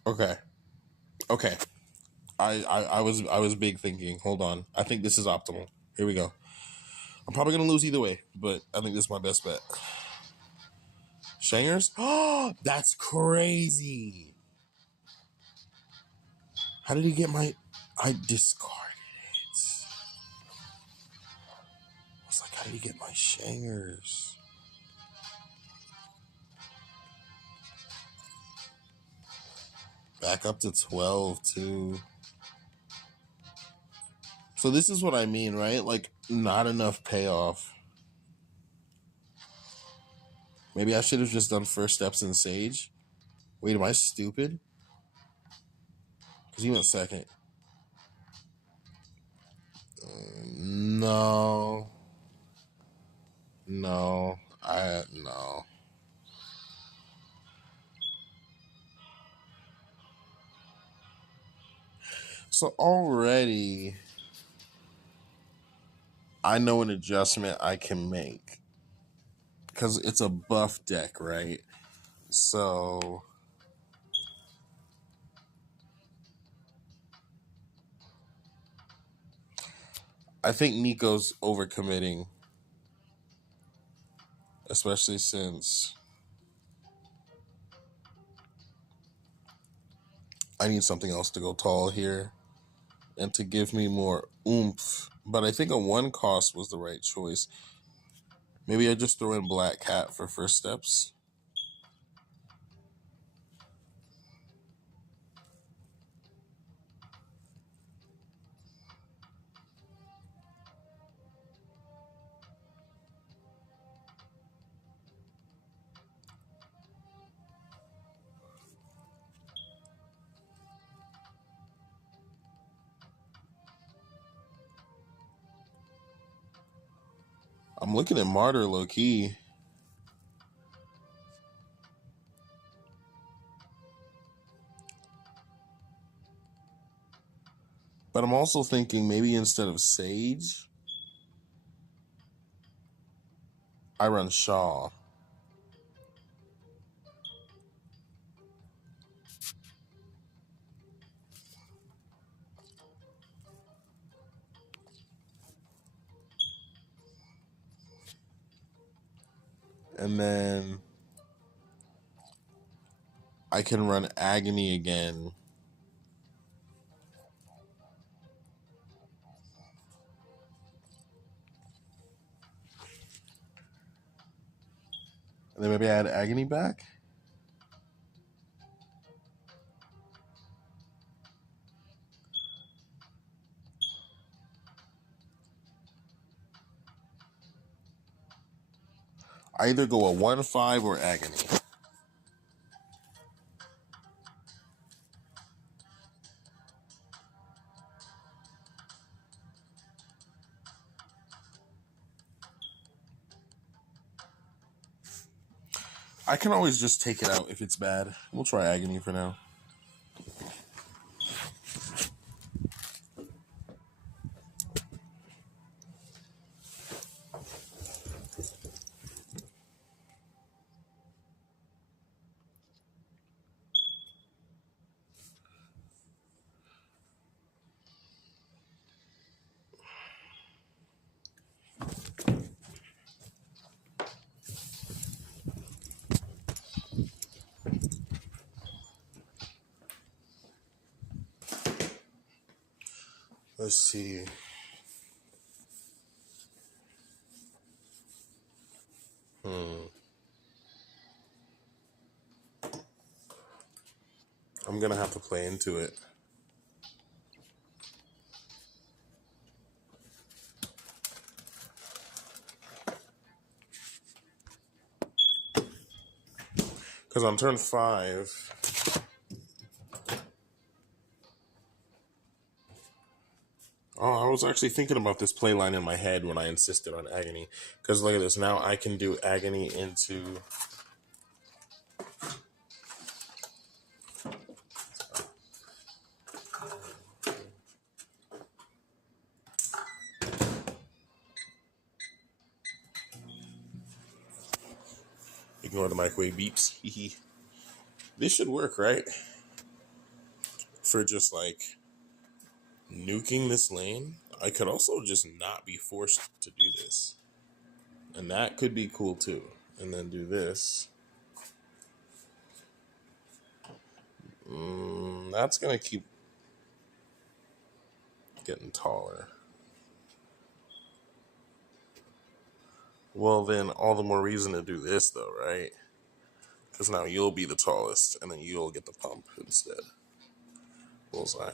Okay. Okay. I was big thinking. Hold on. I think this is optimal. Here we go. I'm probably gonna lose either way, but I think this is my best bet. Shangers? Oh, that's crazy. How did he get my... I discarded it. I was like, how did he get my Shangers? Back up to 12, too. So this is what I mean, right? Like, not enough payoff. Maybe I should have just done first steps in Sage. Wait, am I stupid? Because he went second. No. No. No. So already, I know an adjustment I can make. Because it's a buff deck, right? So... I think Nico's overcommitting. Especially since I need something else to go tall here. And to give me more oomph. But I think a 1 cost was the right choice. Maybe I just throw in Black Cat for first steps. I'm looking at Martyr low-key. But I'm also thinking maybe instead of Sage, I run Shaw. And then I can run Agony again. And then maybe I add Agony back. I either go a 1-5 or Agony. I can always just take it out if it's bad. We'll try Agony for now. Let's see. I'm going to have to play into it. Because on turn 5... Oh, I was actually thinking about this play line in my head when I insisted on Agony. Because look at this. Now I can do Agony into... Ignore the microwave beeps. This should work, right? For just like nuking this lane. I could also just not be forced to do this. And that could be cool too. And then do this. That's going to keep getting taller. Well, then all the more reason to do this though, right? Because now you'll be the tallest, and then you'll get the pump instead. Bullseye.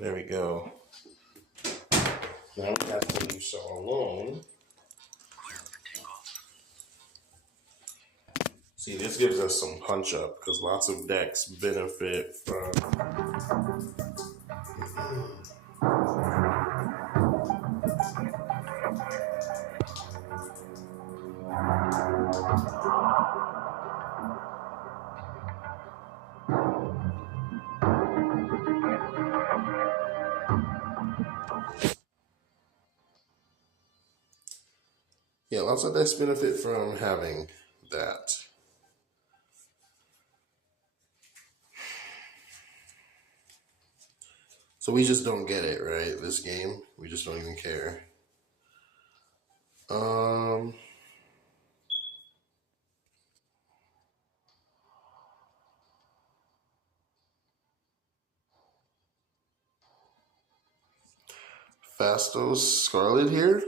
There we go. Now we have to leave Shaw alone. See, this gives us some punch up, because lots of decks benefit from... Yeah, lots of decks benefit from having that. So we just don't get it, right? This game, we just don't even care. Fastos Scarlet here.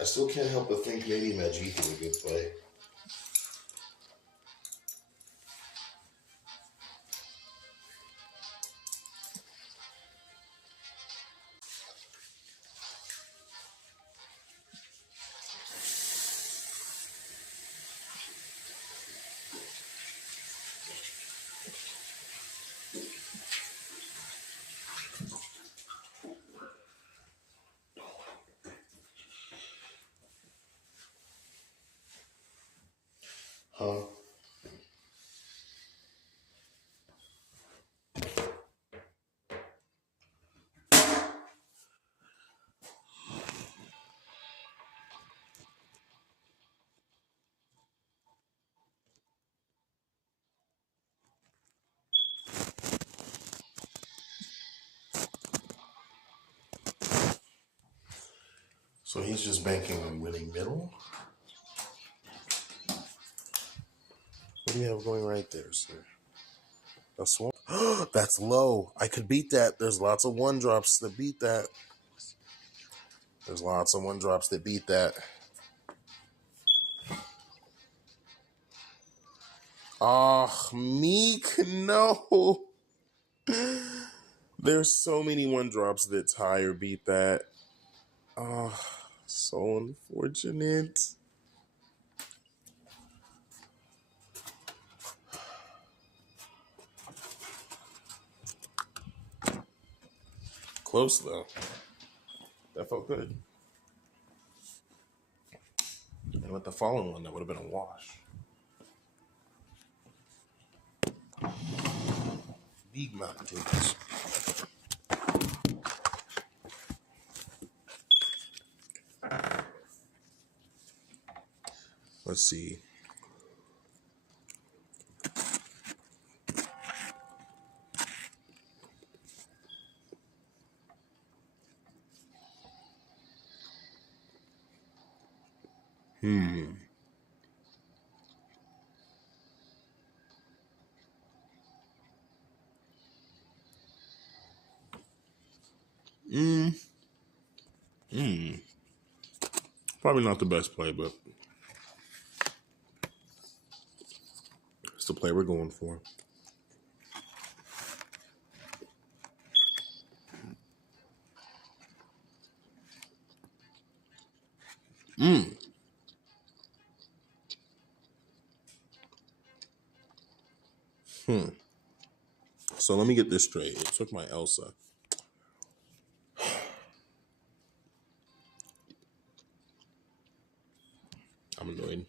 I still can't help but think maybe Majith is a good play. So he's just banking on winning middle. What do you have going right there, sir? A swan. That's low. I could beat that. There's lots of one drops that beat that. There's lots of one drops that beat that. Oh, Meek, no. There's so many one drops that tie or beat that. Oh, so unfortunate. Close though. That felt good. And with the fallen one, that would have been a wash. Big mountains. Let's see. Probably not the best play, but it's the play we're going for. So let me get this straight. It took my Elsa. I'm annoyed.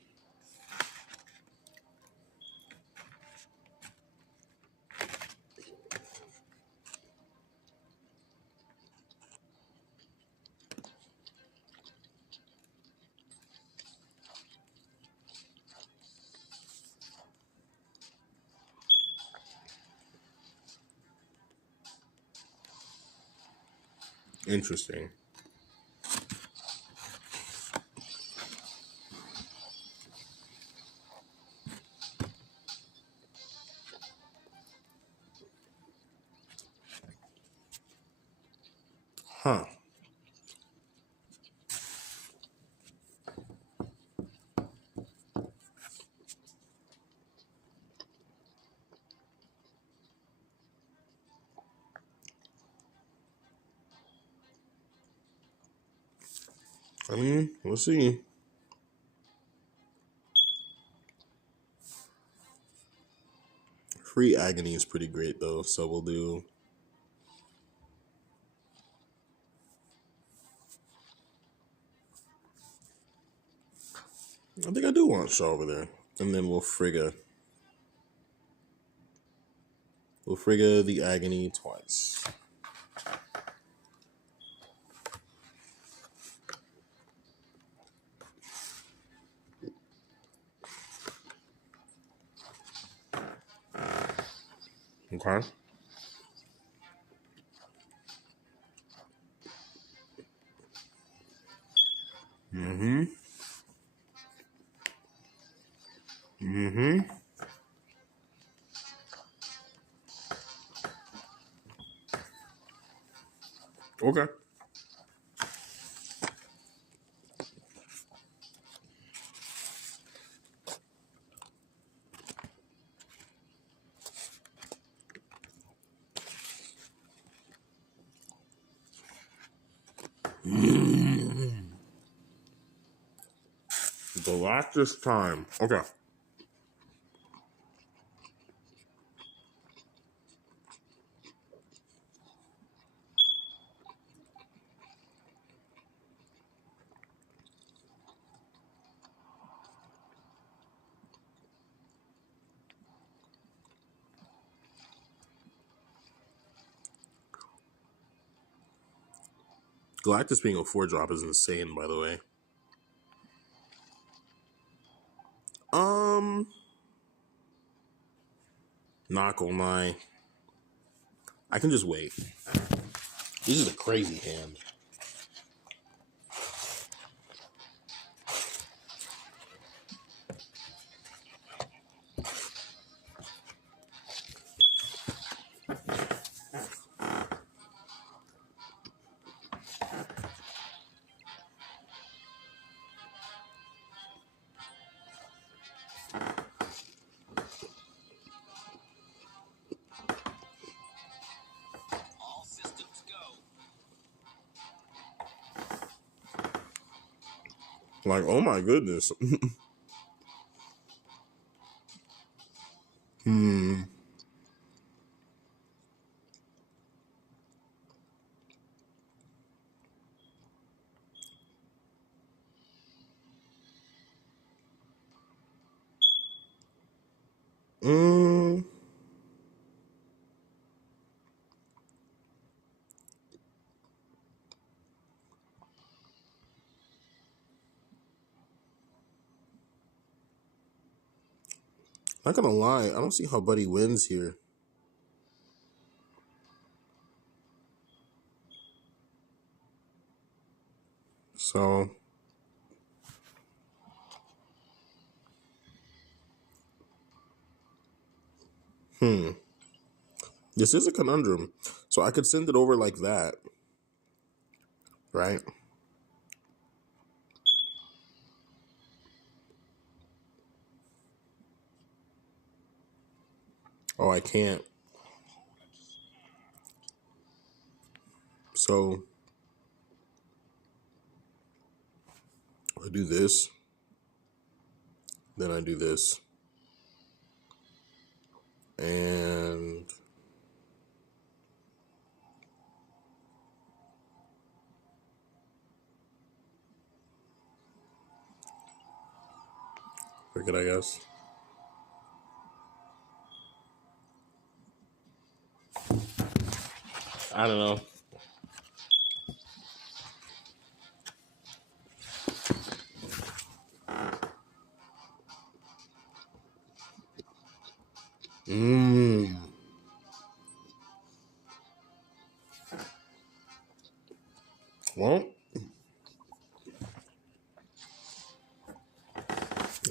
Interesting. Huh. I mean, we'll see. Free Agony is pretty great, though, so we'll do... I think I do want Shaw over there. And then we'll Frigga. We'll Frigga the Agony twice. Okay. Mm-hmm. Mm-hmm. Okay. Galactus time. Okay. Galactus being a 4-drop is insane, by the way. Not gonna lie. I can just wait. This is a crazy hand. Like, oh my goodness. Hmm. Mm. Not gonna lie, I don't see how Buddy wins here. So, this is a conundrum. So I could send it over like that, right? Oh, I can't. So I do this, then I do this, and we're good, I guess. I don't know. Mmm. Well,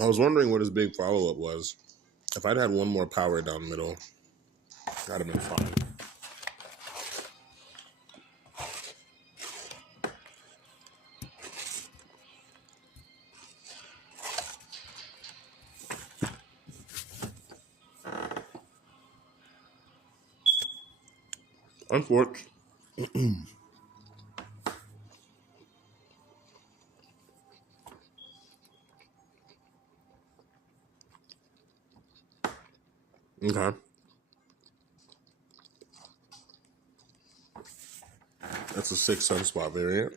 I was wondering what his big follow up was. If I'd had one more power down middle, that'd have been fine. Unfortunately. Okay. That's a 6 sunspot variant.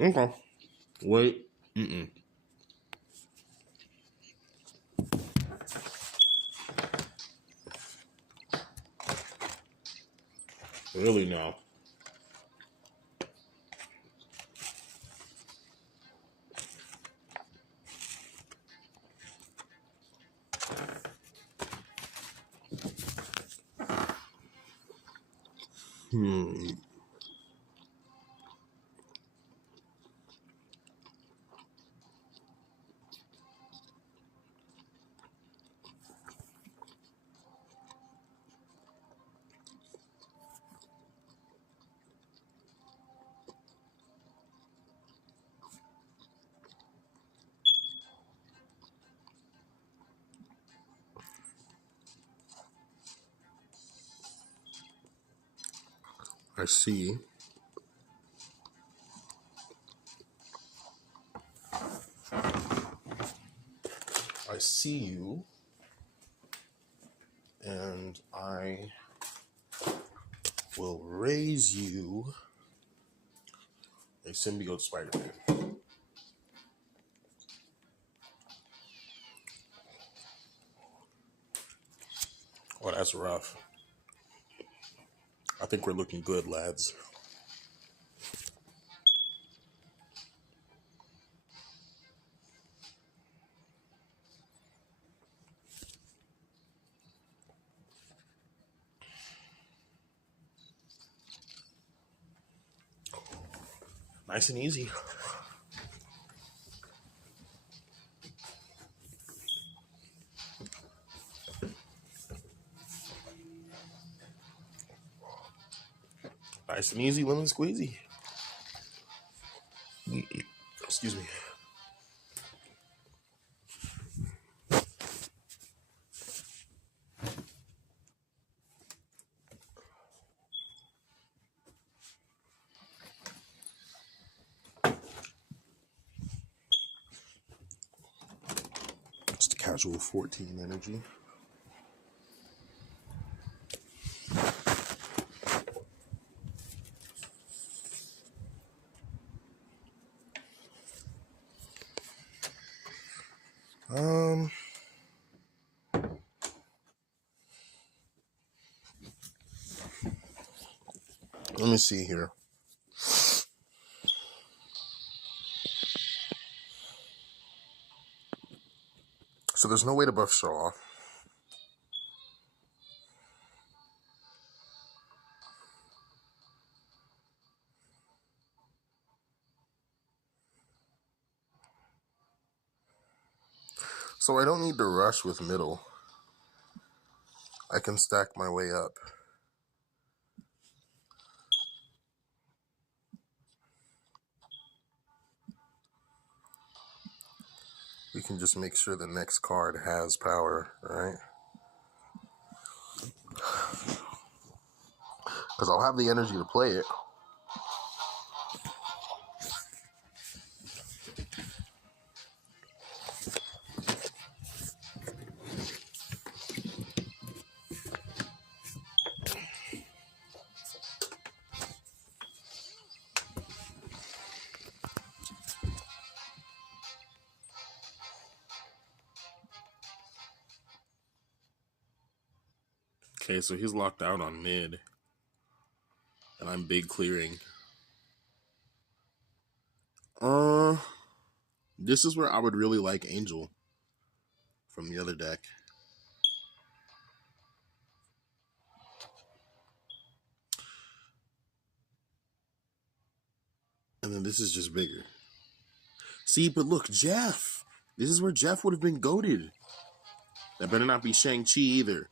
Okay. Wait. Mm-mm. Really now. I see. I see you. And I will raise you a symbiote Spider-Man. Oh, that's rough. I think we're looking good, lads. Nice and easy. Nice and easy, lemon squeezy. Excuse me. casual 14 energy. Let me see here. So there's no way to buff Shaw. So I don't need to rush with middle. I can stack my way up. We can just make sure the next card has power, right? Because I'll have the energy to play it. Okay, so he's locked out on mid. And I'm big clearing. This is where I would really like Angel from the other deck. And then this is just bigger. See, but look, Jeff. This is where Jeff would have been goated. That better not be Shang-Chi either.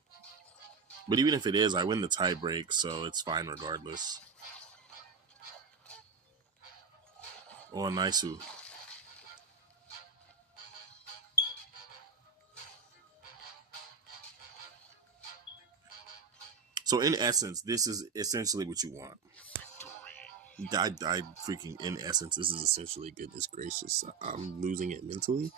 But even if it is, I win the tie break, so it's fine regardless. Oh, Naisu. So in essence, this is essentially what you want. I freaking, in essence, this is essentially, goodness gracious. I'm losing it mentally.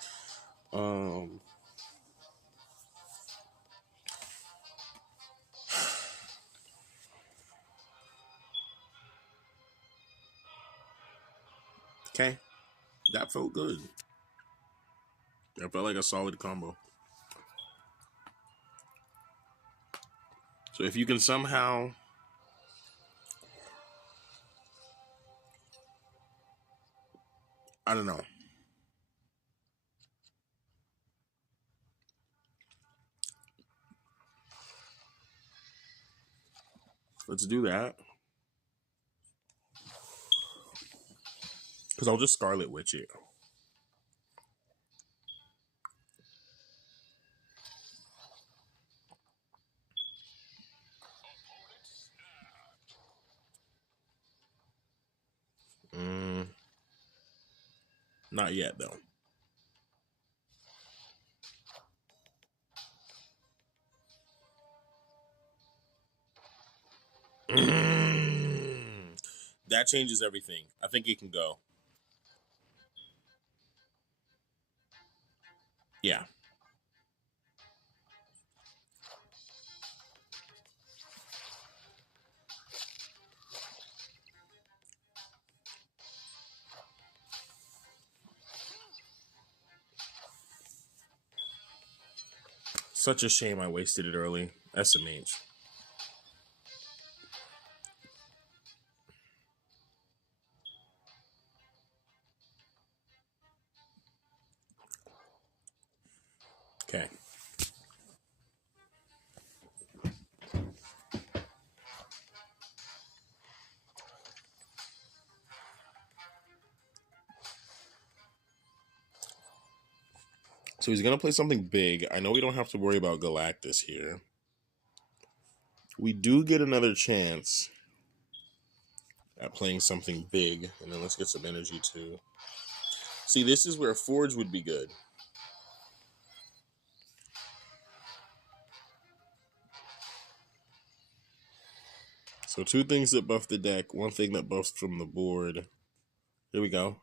Okay. That felt good. That felt like a solid combo. So if you can somehow... I don't know. Let's do that. Because I'll just Scarlet Witch it. Not yet, though. That changes everything. I think it can go. Yeah. Such a shame I wasted it early. SMH. Okay. So he's going to play something big. I know we don't have to worry about Galactus here. We do get another chance at playing something big. And then let's get some energy too. See, this is where Forge would be good. So two things that buff the deck. One thing that buffs from the board. Here we go.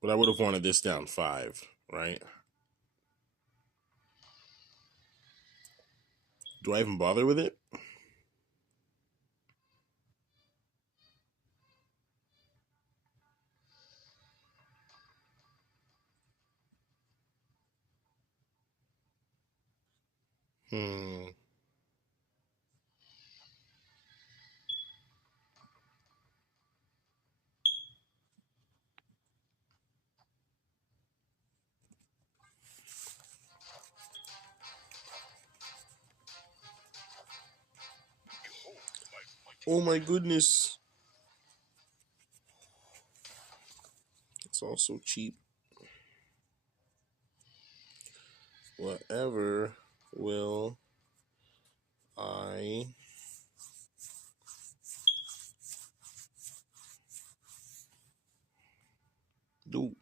But I would have wanted this down 5, right? Do I even bother with it? Hmm. Oh my goodness. It's all so cheap. Whatever will I do?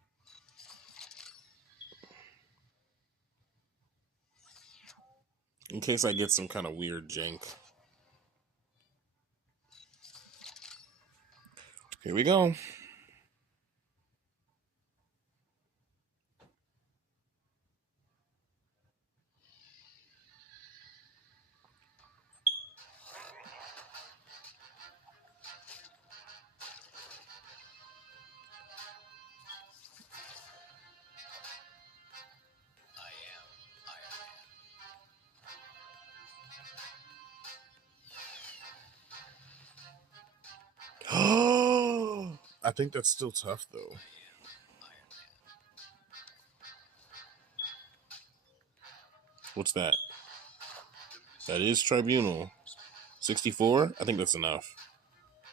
In case I get some kind of weird jank. Here we go. I think that's still tough though. What's that? That is Tribunal. 64? I think that's enough.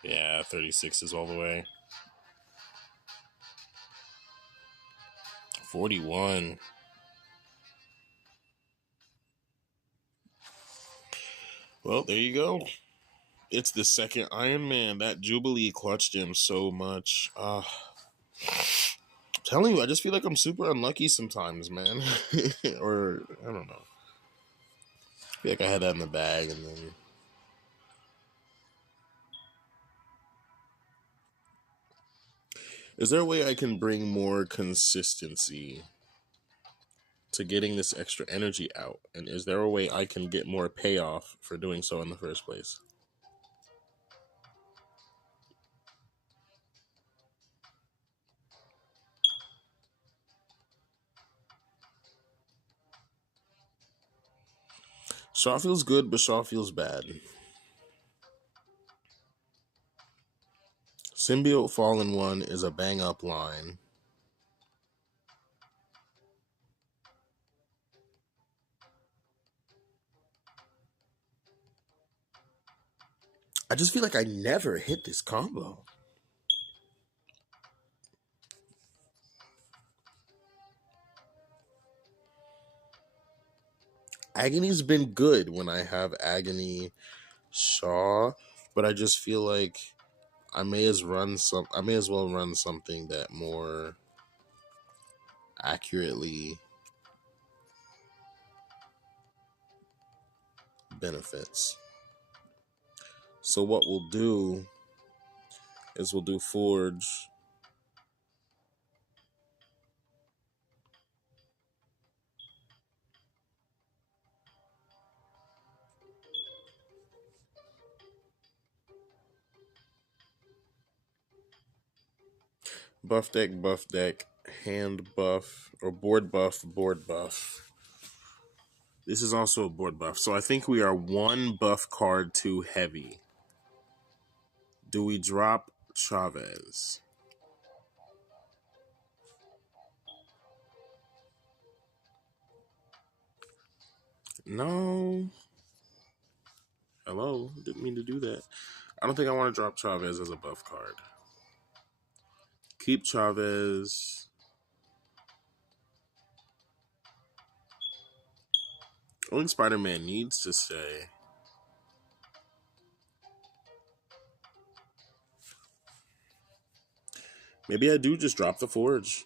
Yeah, 36 is all the way. 41. Well, there you go. It's the second Iron Man. That Jubilee clutched him so much. I'm telling you, I just feel like I'm super unlucky sometimes, man. Or, I don't know. I feel like I had that in the bag and then... Is there a way I can bring more consistency to getting this extra energy out? And is there a way I can get more payoff for doing so in the first place? Shaw feels good, but Shaw feels bad. Symbiote Fallen One is a bang up line. I just feel like I never hit this combo. Agony's been good when I have Agony Shaw, but I just feel like I may as well run something that more accurately benefits. So what we'll do is we'll do Forge. Buff deck, hand buff, or board buff, board buff. This is also a board buff. So I think we are one buff card too heavy. Do we drop Chavez? No. Hello? Didn't mean to do that. I don't think I want to drop Chavez as a buff card. Keep Chavez. I think Spider-Man needs to stay. Maybe I do just drop the Forge.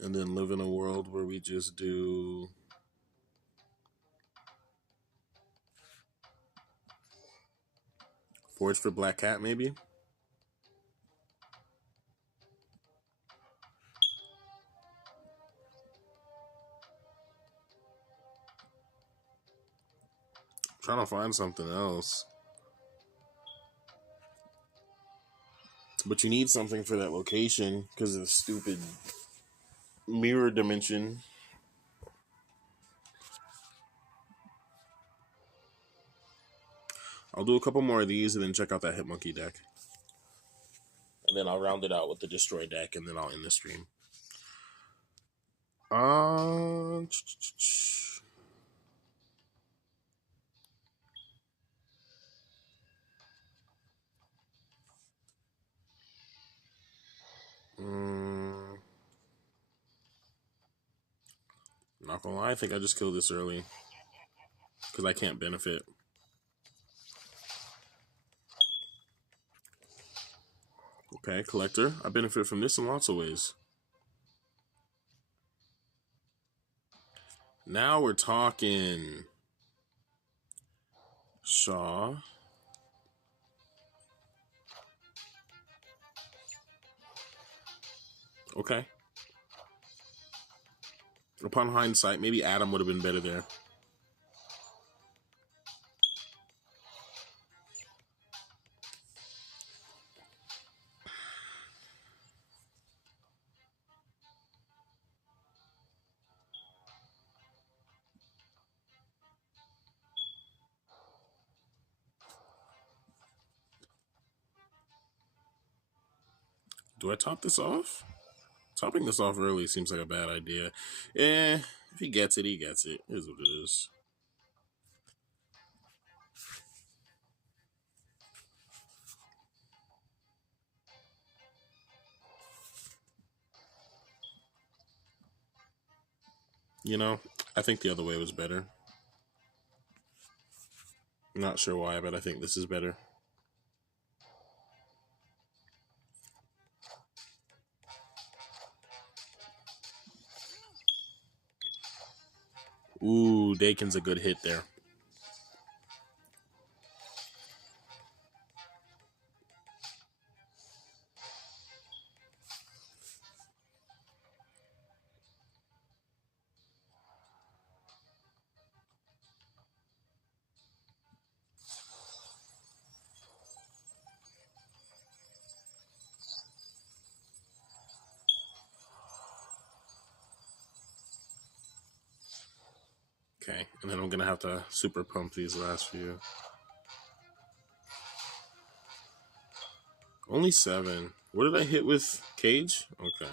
And then live in a world where we just do... Forge for Black Cat, maybe? trying to find something else. But you need something for that location because of the stupid mirror dimension. I'll do a couple more of these and then check out that Hitmonkey deck. And then I'll round it out with the Destroy deck and then I'll end the stream. Not gonna lie, I think I just killed this early. Because I can't benefit. Okay, collector. I benefit from this in lots of ways. Now we're talking. Shaw. Okay. Upon hindsight, maybe Adam would have been better there. Do I top this off? Topping this off early seems like a bad idea. If he gets it, he gets it. It is what it is. You know, I think the other way was better. I'm not sure why, but I think this is better. Ooh, Dakin's a good hit there. Okay, and then I'm gonna have to super pump these last few. Only 7. What did I hit with Cage? Okay.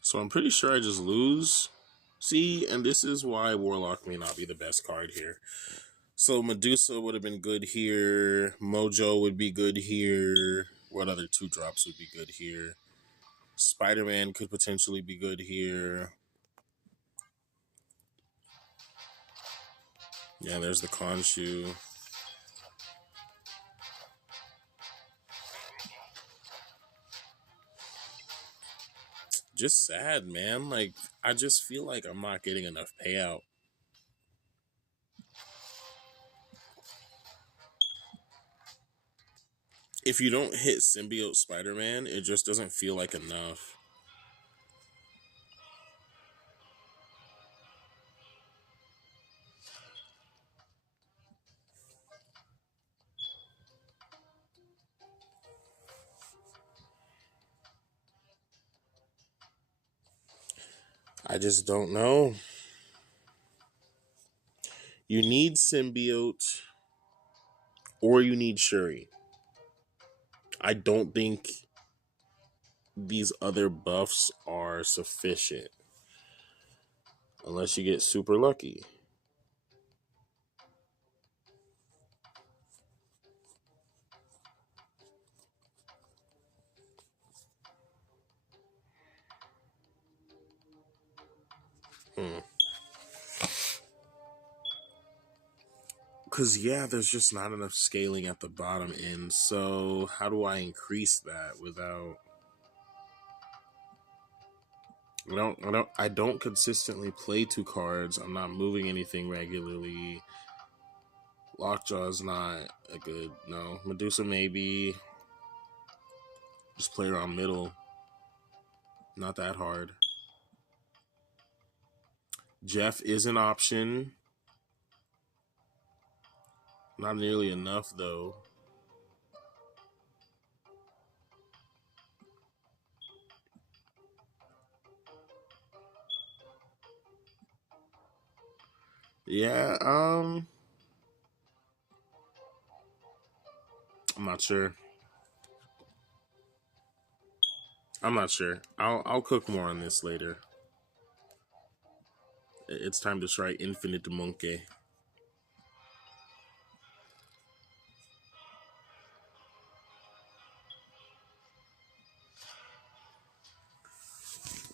So I'm pretty sure I just lose. See, and this is why Warlock may not be the best card here. So Medusa would have been good here. Mojo would be good here. What other 2-drops would be good here? Spider-Man could potentially be good here. Yeah, there's the Khonshu. Just sad, man. Like, I just feel like I'm not getting enough payout. If you don't hit Symbiote Spider-Man, it just doesn't feel like enough. I just don't know. You need Symbiote or you need Shuri. I don't think these other buffs are sufficient unless you get super lucky. because, yeah, there's just not enough scaling at the bottom end. So how do I increase that without... I don't consistently play 2 cards. I'm not moving anything regularly. Lockjaw is not a good... No. Medusa maybe. Just play around middle. Not that hard. Jeff is an option. Not nearly enough, though. Yeah, I'm not sure. I'm not sure. I'll cook more on this later. It's time to try Infinite Monkey.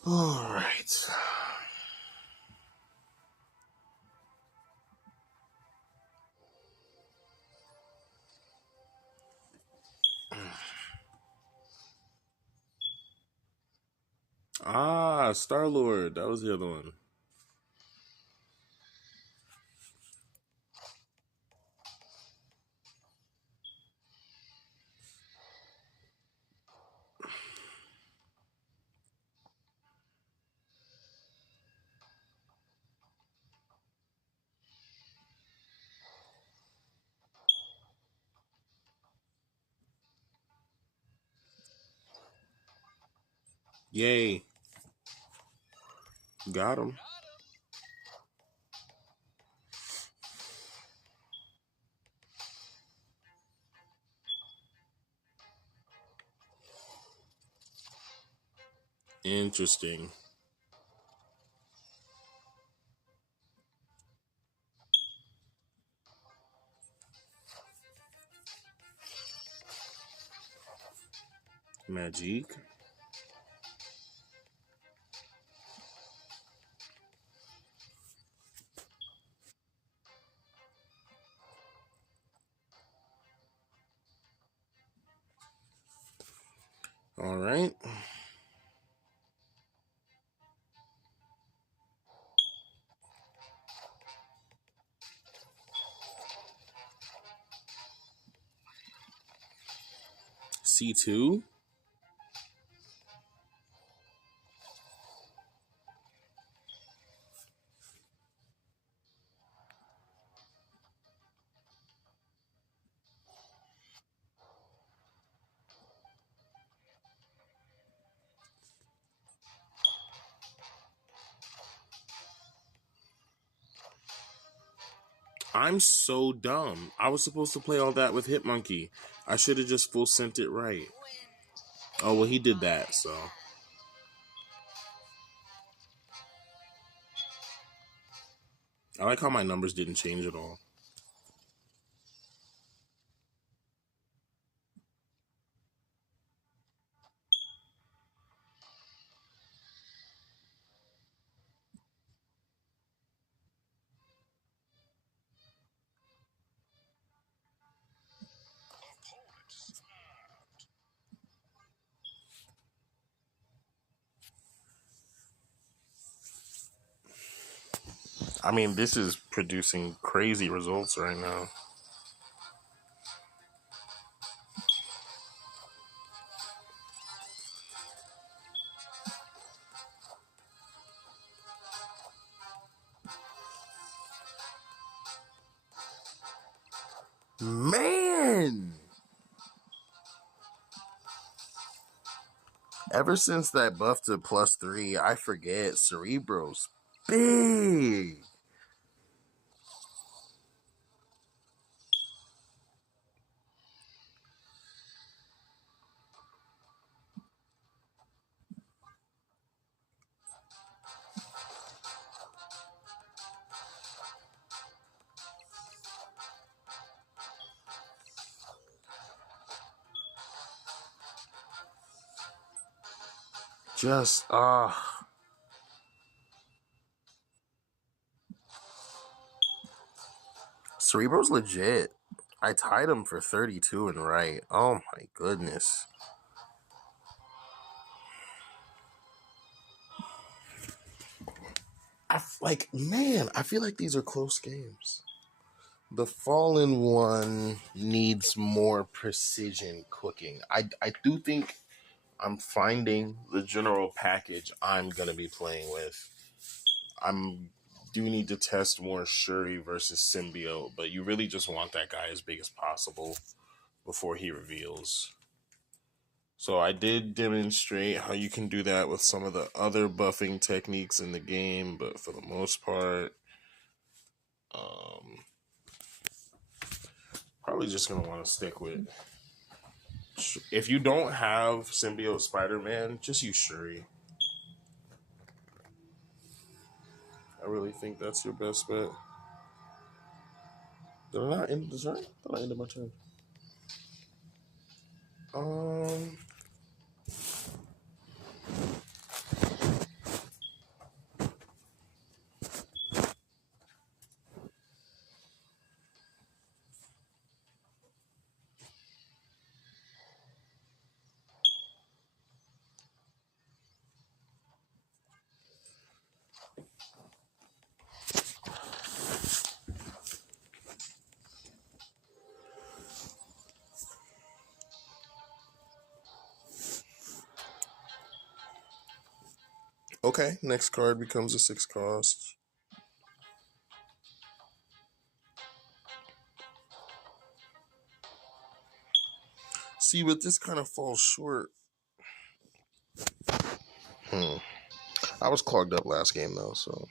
All right. Ah, Star-Lord. That was the other one. Yay. Got him. Interesting. Magic. All right. C2. I'm so dumb. I was supposed to play all that with Hitmonkey. I should have just full sent it right. Oh, well, he did that, so. I like how my numbers didn't change at all. I mean, this is producing crazy results right now. Man! Ever since that buff to +3, I forget Cerebro's big. Just, Cerebro's legit. I tied him for 32 and right. Oh my goodness. I feel like these are close games. The Fallen one needs more precision cooking. I do think I'm finding the general package I'm going to be playing with. I'm do need to test more Shuri versus Symbiote, but you really just want that guy as big as possible before he reveals. So I did demonstrate how you can do that with some of the other buffing techniques in the game, but for the most part, probably just gonna want to stick with. If you don't have Symbiote Spider-Man, just use Shuri. I really think that's your best bet. Did I not end the turn? I thought I ended my turn. Um. Okay, next card becomes a 6 cost. See, but this kind of falls short. I was clogged up last game though, so.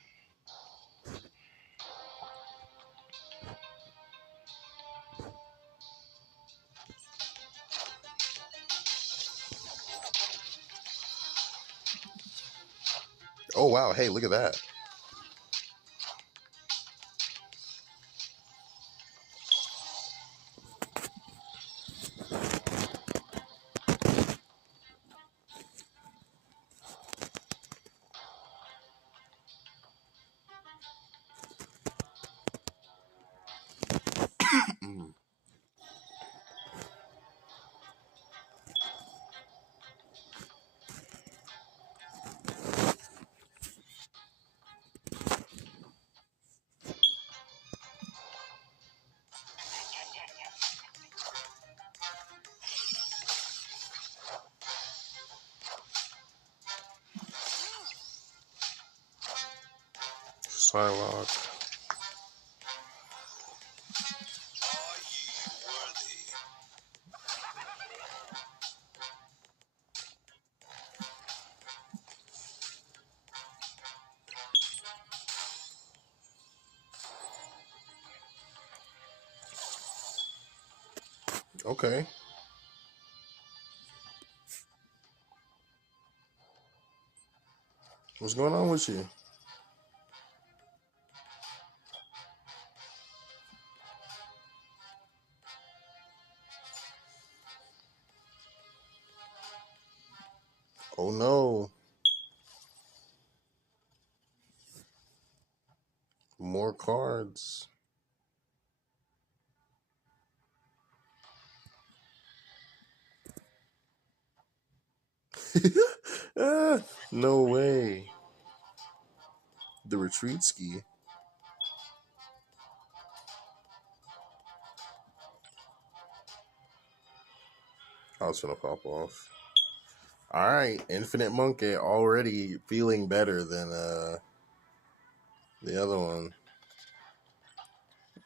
Oh wow! Hey, look at that. Psylocke. Okay. What's going on with you? Oh no. More cards. No way. The retreat ski. I was gonna pop off. All right, Infinite Monkey already feeling better than the other one.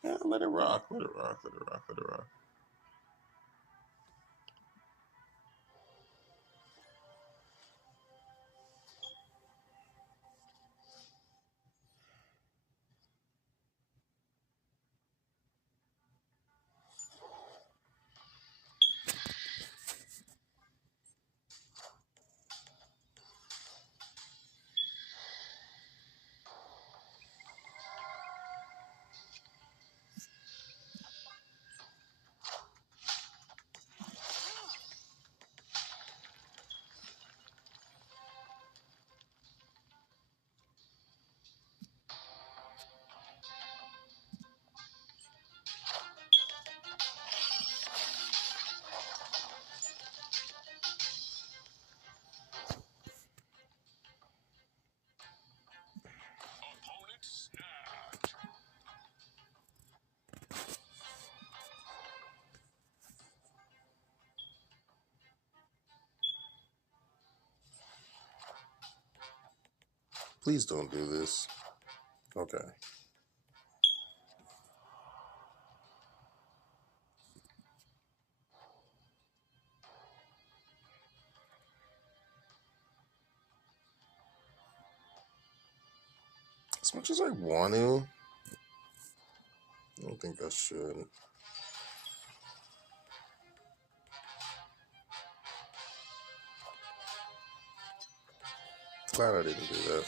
Yeah, let it rock. Let it rock. Let it rock. Let it rock. Please don't do this. Okay. As much as I want to, I don't think I should. Glad I didn't do that.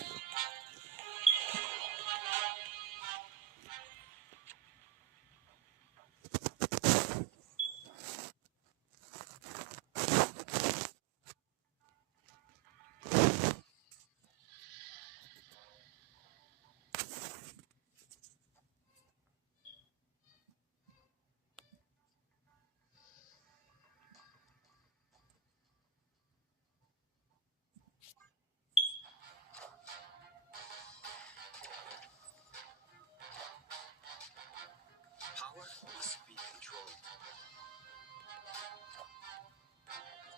Power must be controlled.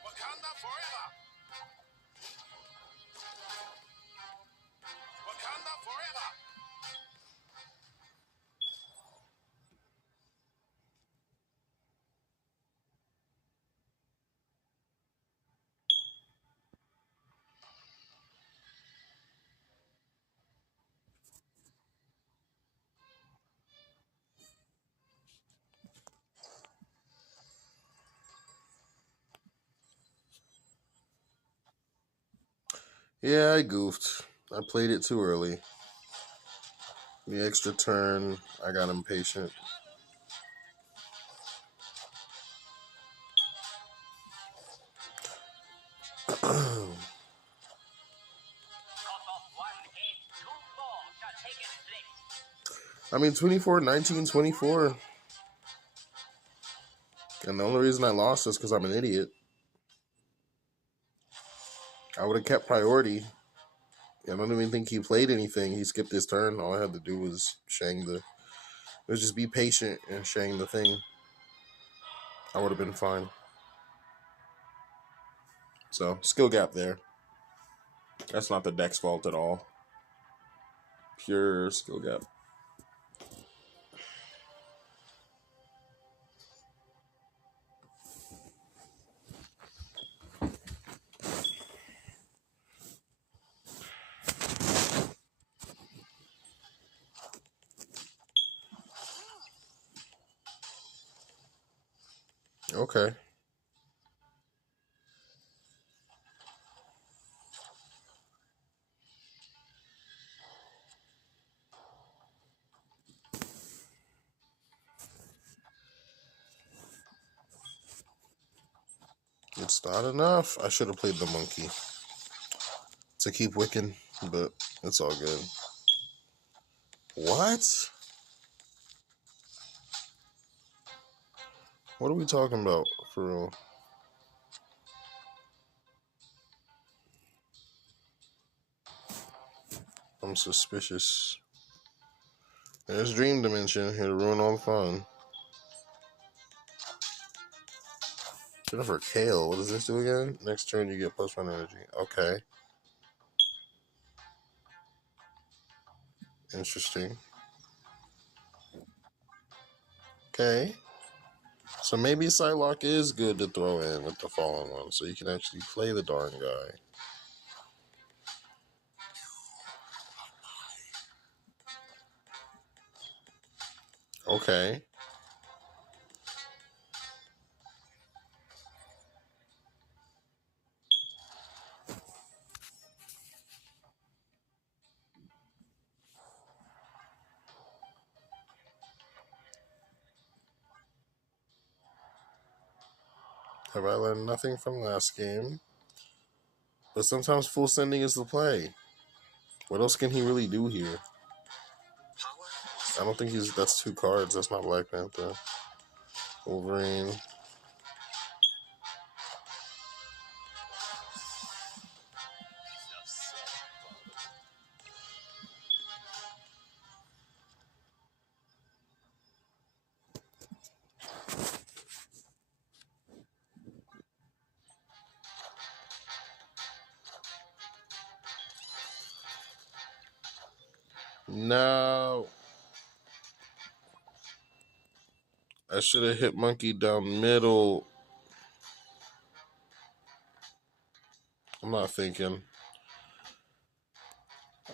Wakanda forever! Wakanda forever! Yeah, I goofed. I played it too early. The extra turn, I got impatient. I mean, 24, 19, 24. And the only reason I lost is because I'm an idiot. I would have kept priority. I don't even think he played anything. He skipped his turn. All I had to do was just be patient and shang the thing. I would have been fine. So, skill gap there. That's not the deck's fault at all. Pure skill gap. Okay. It's not enough. I should have played the monkey to keep wicking, but it's all good. What? What are we talking about, for real? I'm suspicious. There's Dream Dimension here to ruin all the fun. Jennifer Kale, what does this do again? Next turn you get +1 energy. Okay. Interesting. Okay. So maybe Psylocke is good to throw in with the fallen one, so you can actually play the darn guy. Okay. Have I learned nothing from last game? But sometimes full sending is the play. What else can he really do here? I don't think that's 2 cards. That's not Black Panther. Wolverine. No. I should have hit monkey down middle. I'm not thinking.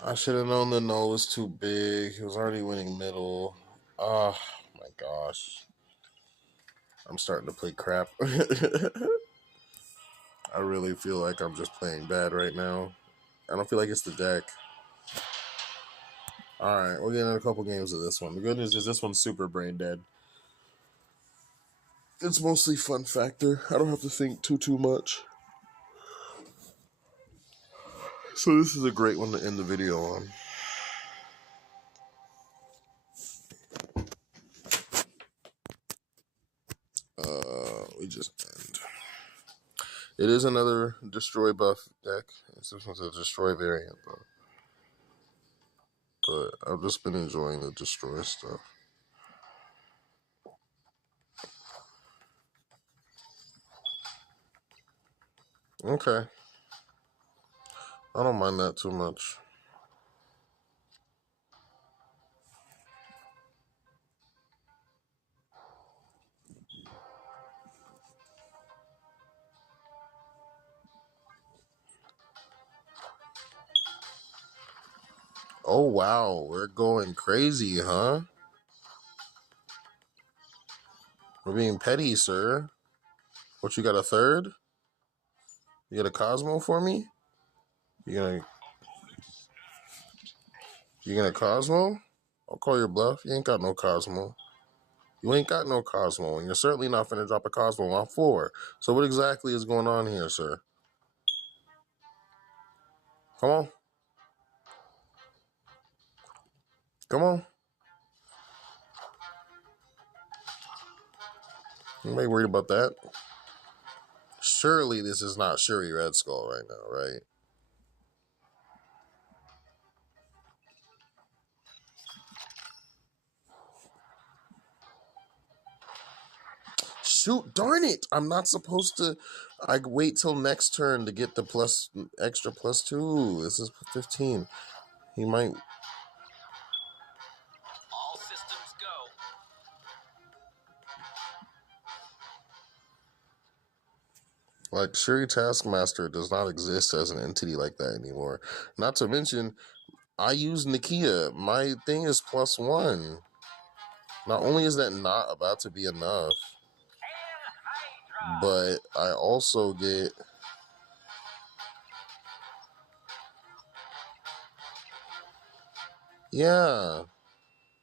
I should have known the no was too big. He was already winning middle. Oh my gosh. I'm starting to play crap. I really feel like I'm just playing bad right now. I don't feel like it's the deck. Alright, we're getting a couple games of this one. The good news is this one's super brain dead. It's mostly fun factor. I don't have to think too much. So this is a great one to end the video on. We just end. It is another destroy buff deck. This one's a destroy variant though. But I've just been enjoying the destroy stuff. Okay. I don't mind that too much. Oh wow, we're going crazy, huh? We're being petty, sir. What, you got a third? You got a Cosmo for me? You gonna Cosmo? I'll call your bluff. You ain't got no Cosmo. You ain't got no Cosmo, and you're certainly not finna drop a Cosmo on 4. So what exactly is going on here, sir? Come on. Come on. Anybody worried about that? Surely this is not Shuri Red Skull right now, right? Shoot, darn it. I'm not supposed to. I wait till next turn to get the extra +2. This is 15. He might. All systems go. Like, Shuri Taskmaster does not exist as an entity like that anymore. Not to mention, I use Nakia. My thing is +1. Not only is that not about to be enough, but I also get... Yeah.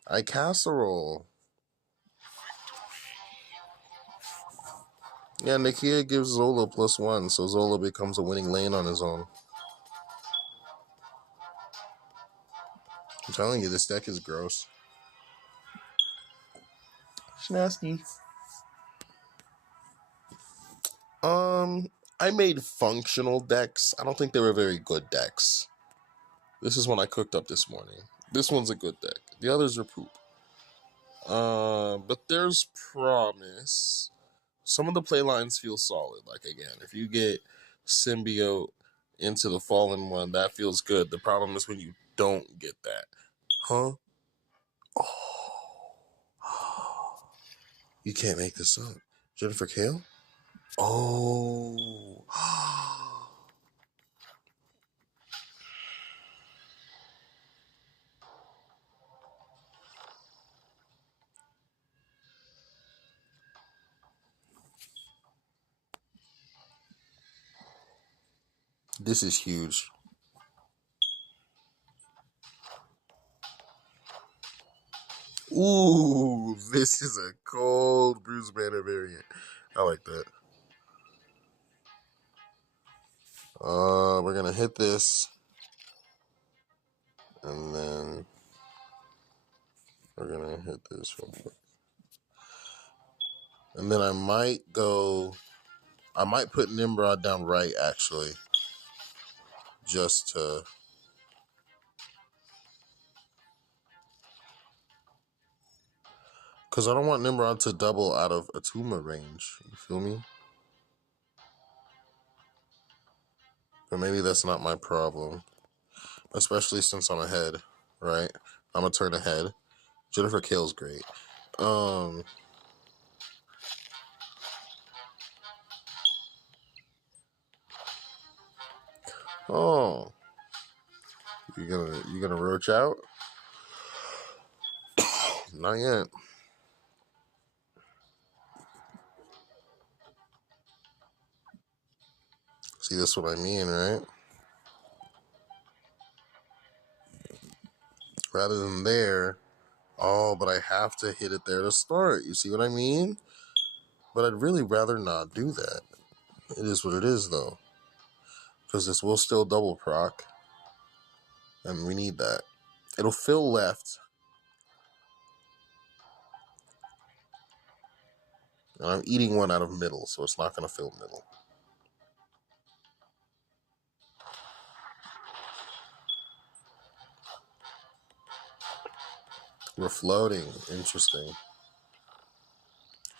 I casserole. Yeah, Nakia gives Zola +1, so Zola becomes a winning lane on his own. I'm telling you, this deck is gross. It's nasty. I made functional decks. I don't think they were very good decks. This is one I cooked up this morning. This one's a good deck. The others are poop. But there's promise. Some of the play lines feel solid. Like, again, if you get Symbiote into the Fallen one, that feels good. The problem is when you don't get that. Huh? Oh. You can't make this up. Jennifer Kale? Oh. This is huge. Ooh, this is a cold Bruce Banner variant. I like that. We're gonna hit this, and then we're gonna hit this real quick, and then I might put Nimrod down right, actually, just to. Because I don't want Nimrod to double out of Atuma range. You feel me? But maybe that's not my problem. Especially since I'm ahead, right? I'm gonna turn ahead. Jennifer Kale's great. Oh, you gonna roach out? Not yet. See, that's what I mean, right? Rather than there. Oh, but I have to hit it there to start. You see what I mean? But I'd really rather not do that. It is what it is, though. Because this will still double proc. And we need that. It'll fill left. And I'm eating one out of middle, so it's not going to fill middle. We're floating. Interesting.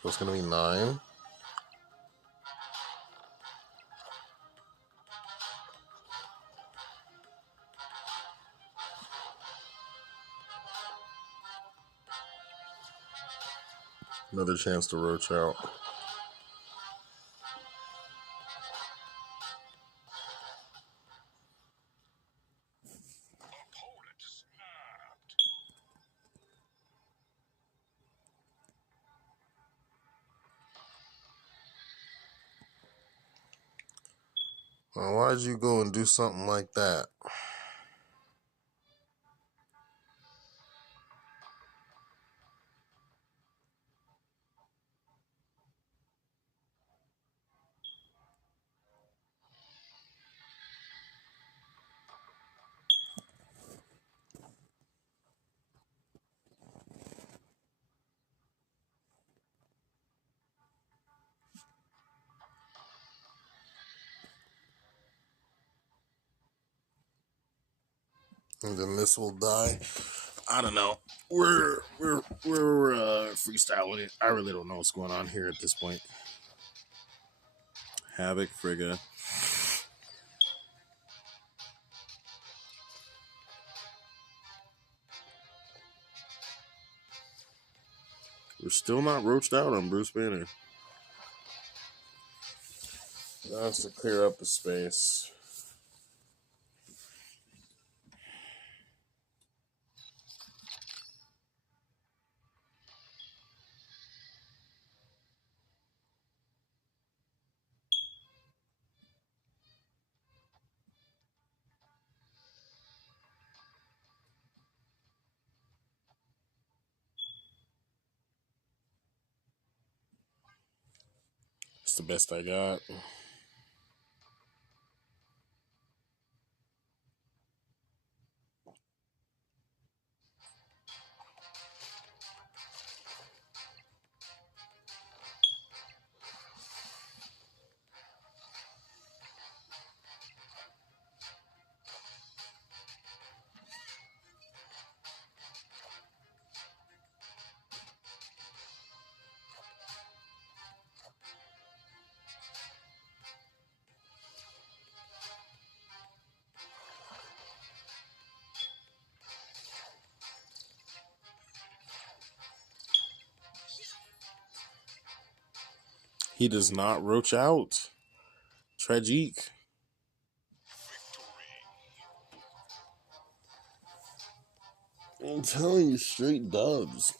So it's going to be 9. Another chance to roach out. Well, why'd you go and do something like that? And then this will die. I don't know. We're freestyling it. I really don't know what's going on here at this point. Havoc, Frigga. We're still not roached out on Bruce Banner. That's to clear up the space. It's the best I got. He does not roach out. Tragique. I'm telling you, straight dubs.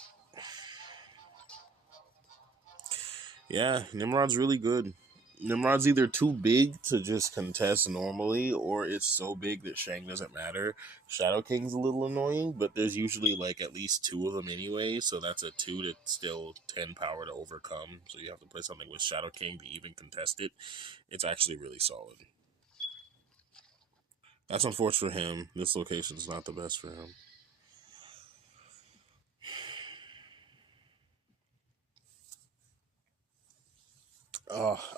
Yeah, Nimrod's really good. Nimrod's either too big to just contest normally, or it's so big that Shang doesn't matter. Shadow King's a little annoying, but there's usually like at least 2 of them anyway, so that's a 2 to still 10 power to overcome. So you have to play something with Shadow King to even contest it. It's actually really solid. That's unfortunate for him. This location's not the best for him.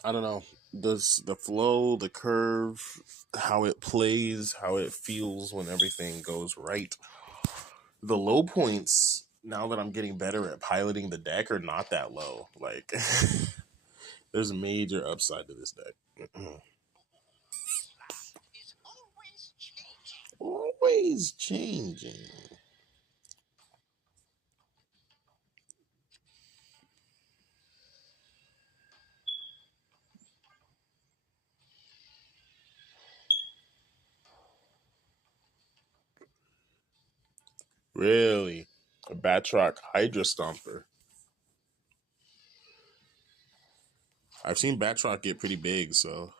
I don't know. Does the flow, the curve, how it plays, how it feels when everything goes right. The low points, now that I'm getting better at piloting the deck, are not that low. Like, there's major upside to this deck. Always changing. Really? A Batroc Hydra Stomper. I've seen Batroc get pretty big, so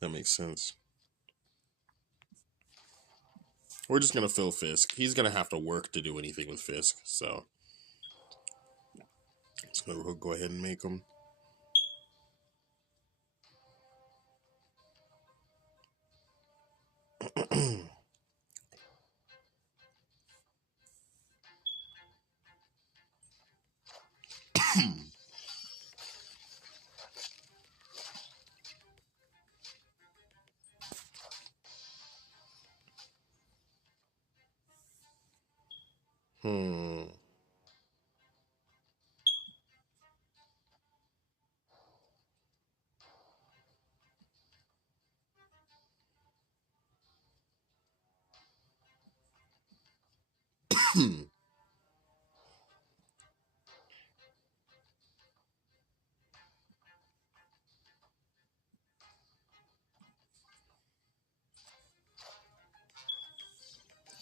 that makes sense. We're just gonna fill Fisk. He's gonna have to work to do anything with Fisk, so we'll go ahead and make him. Hmm.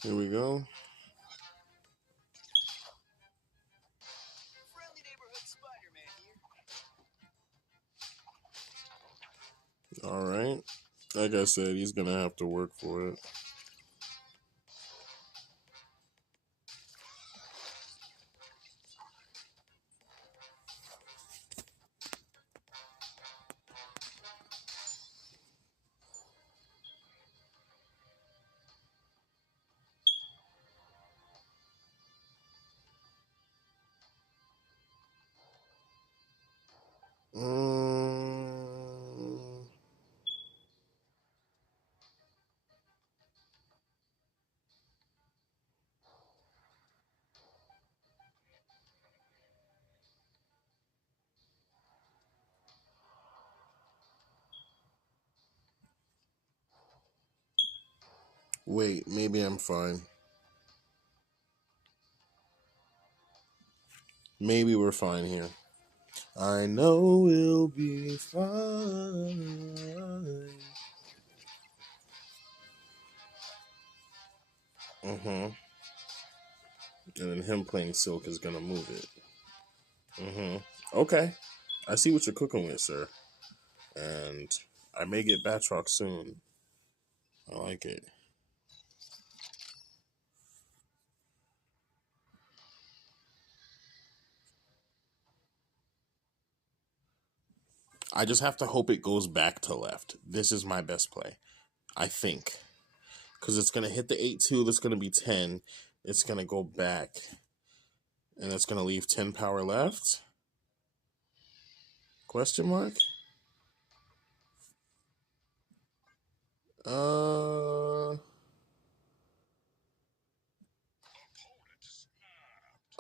Here we go. Friendly neighborhood Spider-Man here. All right. Like I said, he's gonna have to work for it. Mm, wait, maybe I'm fine. Maybe we're fine here. I know we'll be fine. And then him playing Silk is gonna move it. Okay. I see what you're cooking with, sir. And I may get Batroc soon. I like it. I just have to hope it goes back to left. This is my best play, I think. Because it's going to hit the 8-2. That's going to be 10. It's going to go back. And it's going to leave 10 power left? Question mark?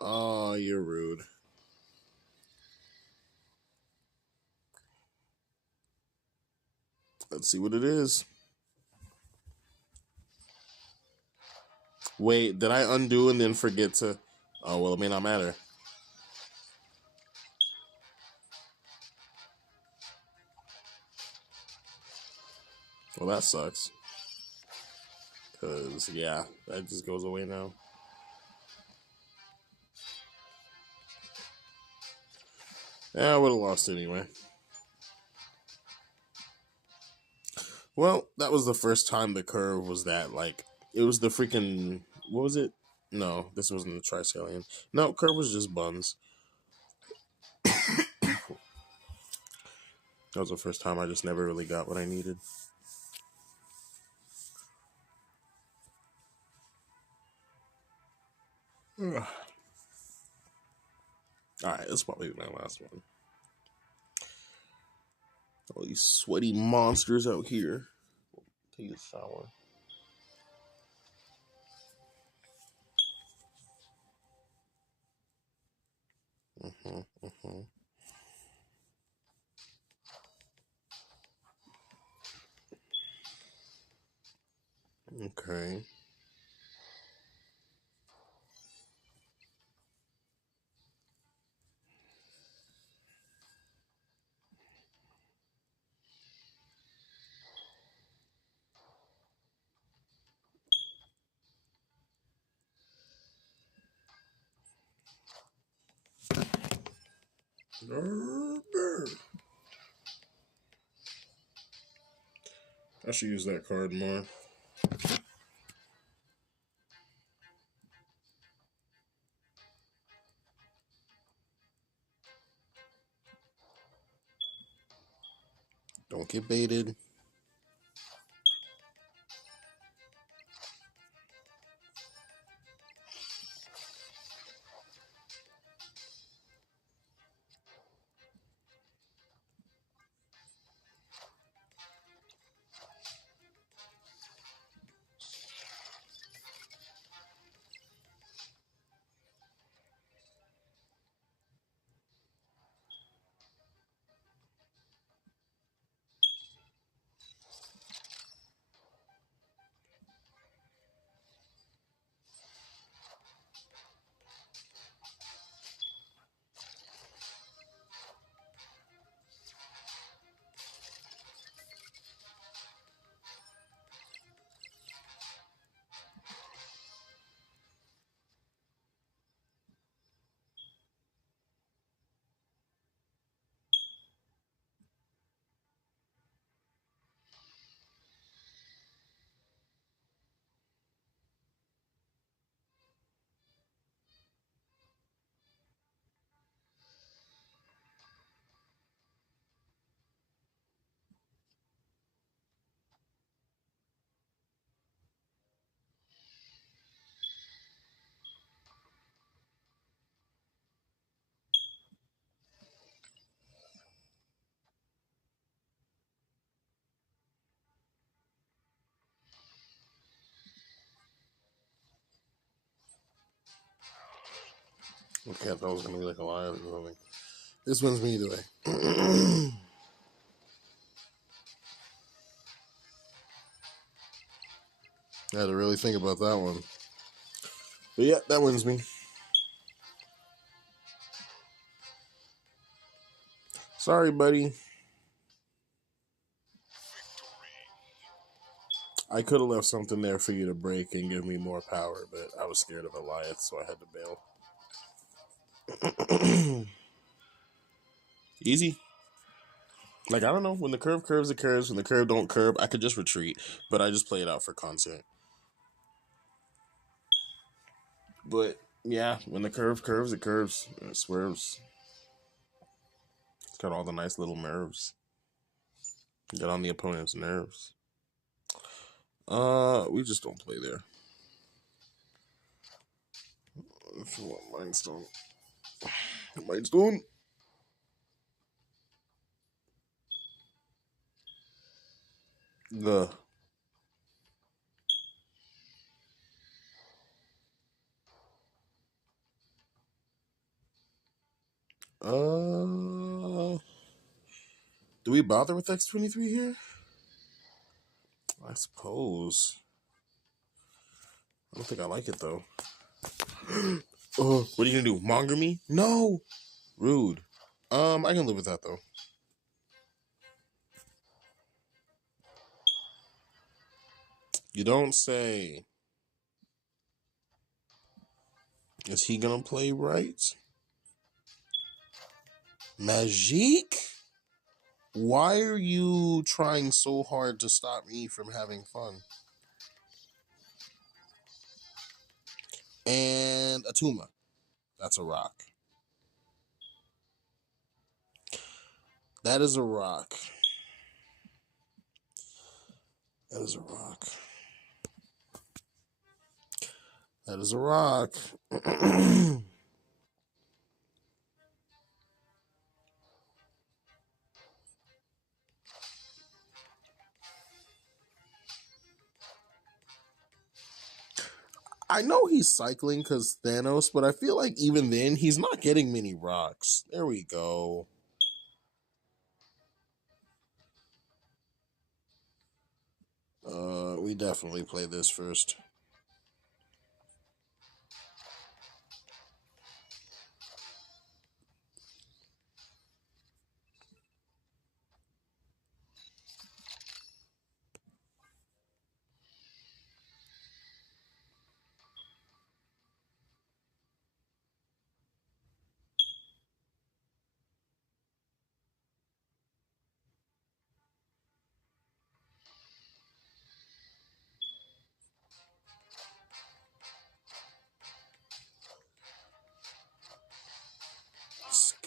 Oh, you're rude. Let's see what it is. Wait, did I undo and then forget to... Oh, well, it may not matter. Well, that sucks. Because, yeah, that just goes away now. Yeah, I would have lost anyway. Well, that was the first time the curve was that, like, it was the freaking... What was it? No, this wasn't the Triskelion. No, curve was just buns. That was the first time I just never really got what I needed. Alright, this probably be my last one. All these sweaty monsters out here. Take a shower. Okay. I should use that card more. Don't get baited. Okay, I thought it was gonna be like a lion or something. This wins me either way. I had to really think about that one. But yeah, that wins me. Sorry, buddy. I could have left something there for you to break and give me more power, but I was scared of Elias, so I had to bail. Easy. Like, I don't know. When the curve curves, it curves. When the curve don't curve, I could just retreat. But I just play it out for content. But, yeah, when the curve curves, it curves. It swerves. It's got all the nice little nerves. Get on the opponent's nerves. We just don't play there. If you want Mindstone. Mindstone. The. Do we bother with X23 here? I suppose. I don't think I like it though. Oh, what are you gonna do? Monger me? No. Rude. I can live with that though. You don't say. Is he gonna play right? Magique? Why are you trying so hard to stop me from having fun? And Atuma. That's a rock. That is a rock. That is a rock. That is a rock. I know he's cycling because Thanos, but I feel like even then he's not getting many rocks. There we go. We definitely play this first.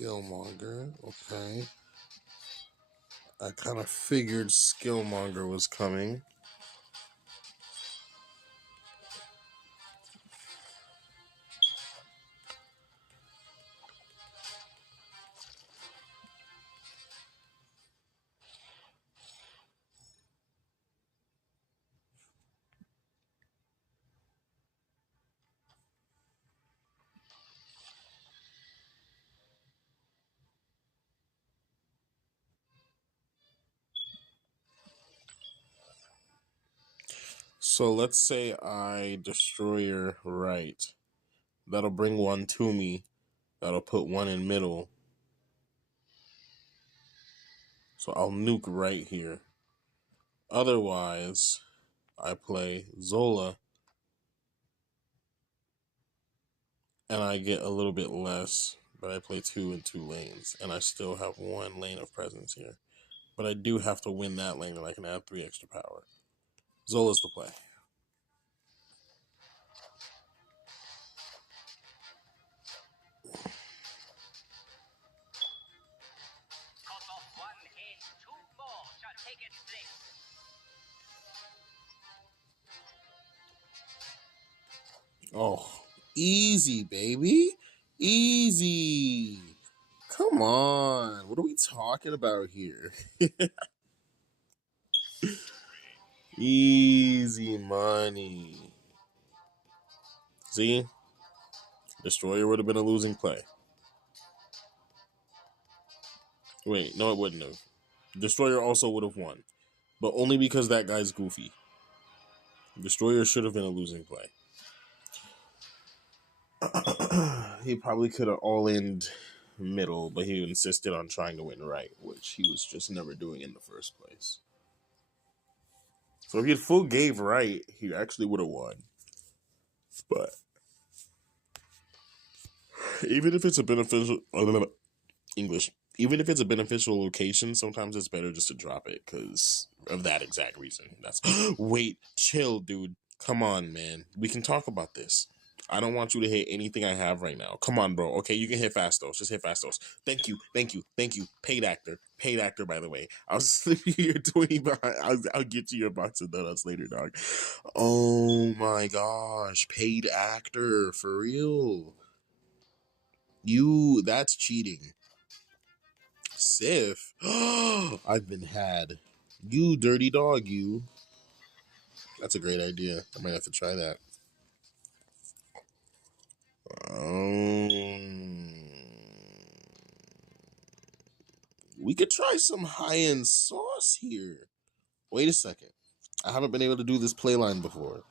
Skillmonger. Okay. I kind of figured Skillmonger was coming. So let's say I Destroyer right. That'll bring one to me. That'll put one in middle. So I'll nuke right here. Otherwise, I play Zola. And I get a little bit less. But I play 2 and 2 lanes. And I still have 1 lane of presence here. But I do have to win that lane and I can add 3 extra power. Zola's the play. Cut off one head, two more shall take its place. Oh, easy, baby. Easy. Come on. What are we talking about here? Easy money. See? Destroyer would have been a losing play. Wait, no, it wouldn't have. Destroyer also would have won. But only because that guy's goofy. Destroyer should have been a losing play. He probably could have all-in middle, but he insisted on trying to win right, which he was just never doing in the first place. So if he had full gave right, he actually would have won. But even if it's a beneficial English, even if it's a beneficial location, sometimes it's better just to drop it because of that exact reason. That's wait, chill, dude. Come on, man. We can talk about this. I don't want you to hit anything I have right now. Come on, bro. Okay, you can hit Fastos. Just hit Fastos. Thank you, thank you, thank you. Paid actor, by the way. I'll slip you your 20 behind. I'll get you your box of donuts later, dog. Oh my gosh, paid actor for real. That's cheating. Sif. I've been had. You dirty dog, you. That's a great idea. I might have to try that. We could try some high-end sauce here. Wait a second. I haven't been able to do this playline before.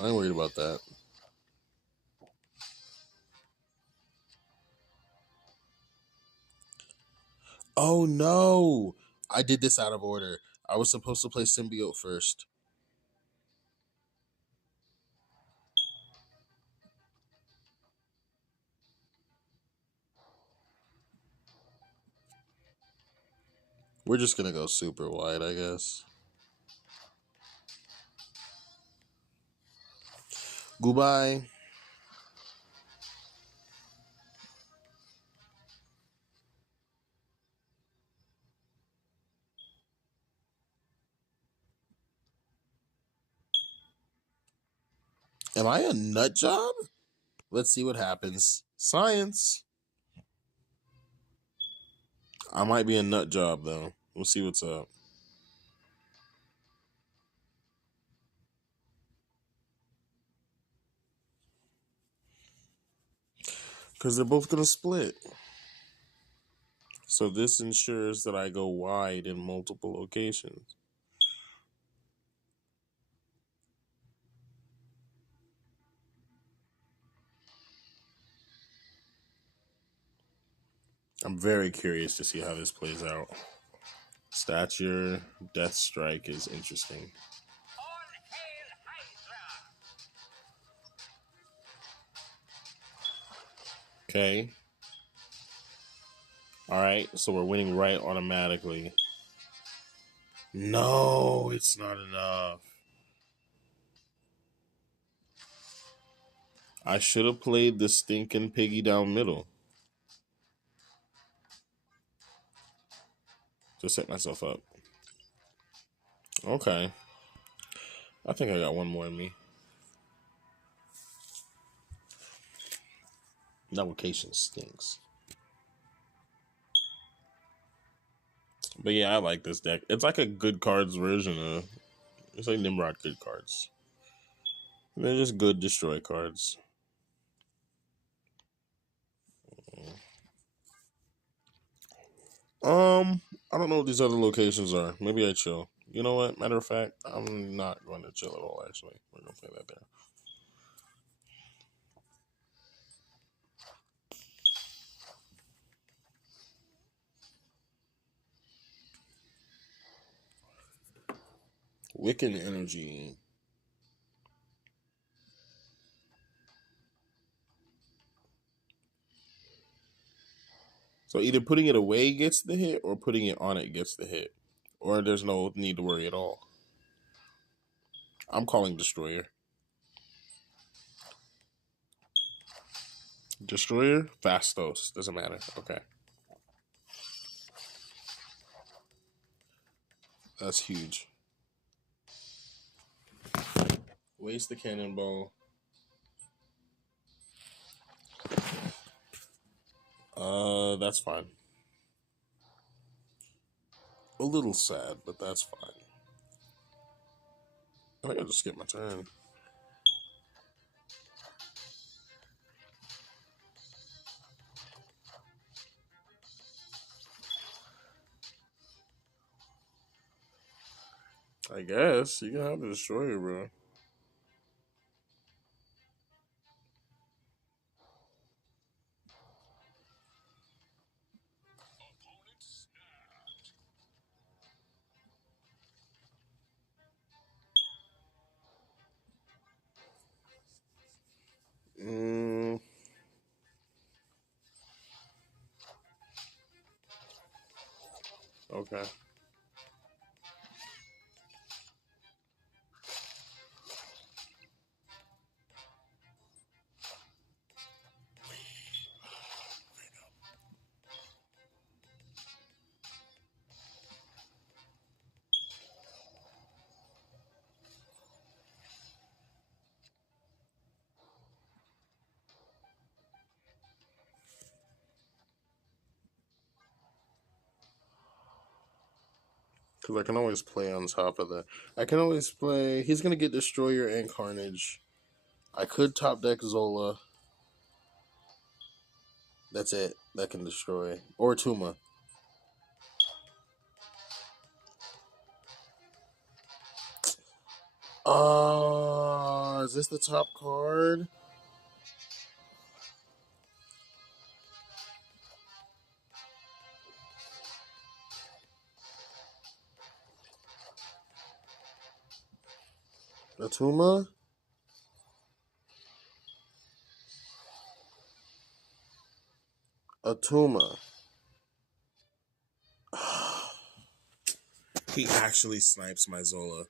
I ain't worried about that. Oh no! I did this out of order. I was supposed to play Symbiote first. We're just gonna go super wide, I guess. Goodbye. Am I a nut job? Let's see what happens. Science. I might be a nut job, though. We'll see what's up. Because they're both going to split. So this ensures that I go wide in multiple locations. I'm very curious to see how this plays out. Stature, Death Strike is interesting. All hail Hydra! Okay. Alright, so we're winning right automatically. No, it's not enough. I should have played the stinking piggy down middle. to set myself up. Okay. I think I got one more in me. That location stinks. But yeah, I like this deck. It's like a good cards version of. It's like Nimrod good cards. They're just good destroy cards. I don't know what these other locations are. Maybe I chill. You know what? Matter of fact, I'm not going to chill at all. Actually, we're gonna play that there. Wiccan energy. So either putting it away gets the hit, or putting it on it gets the hit, or there's no need to worry at all. I'm calling destroyer. Destroyer, Fastos. Doesn't matter. Okay. That's huge. Waste the cannonball. That's fine. A little sad, but that's fine. I think I just skipped my turn. I guess you can have the destroyer, bro. Mm, okay. Because I can always play on top of that. I can always play. He's gonna get destroyer and carnage. I could top deck Zola. That's it. That can destroy. Or Tuma. Is this the top card? Atuma? Atuma. He actually snipes my Zola.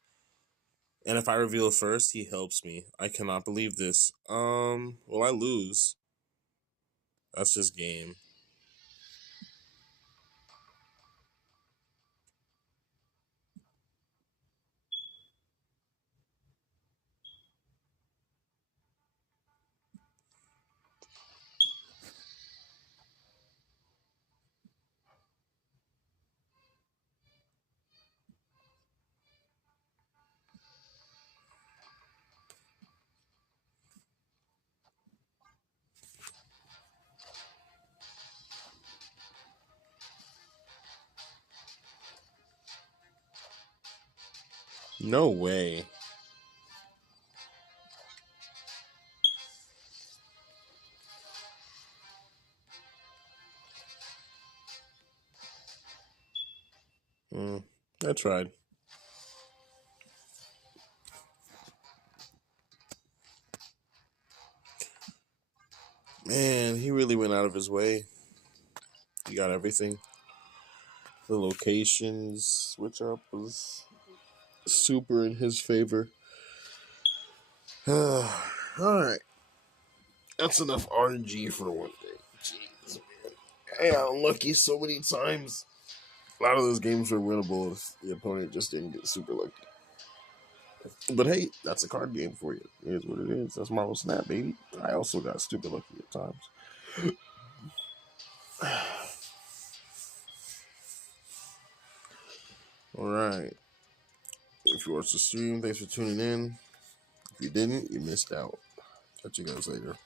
And if I reveal first, he helps me. I cannot believe this. Well, I lose. That's just game. No way. I tried. Man, he really went out of his way. He got everything. The locations switch up was super in his favor. Alright. That's enough RNG for one day. Jeez, man. I got unlucky so many times. lot of those games were winnable if the opponent just didn't get super lucky. But hey, that's a card game for you. It is what it is. That's Marvel Snap, baby. I also got stupid lucky at times. All right. If you watched the stream, thanks for tuning in. If you didn't, you missed out. Catch you guys later.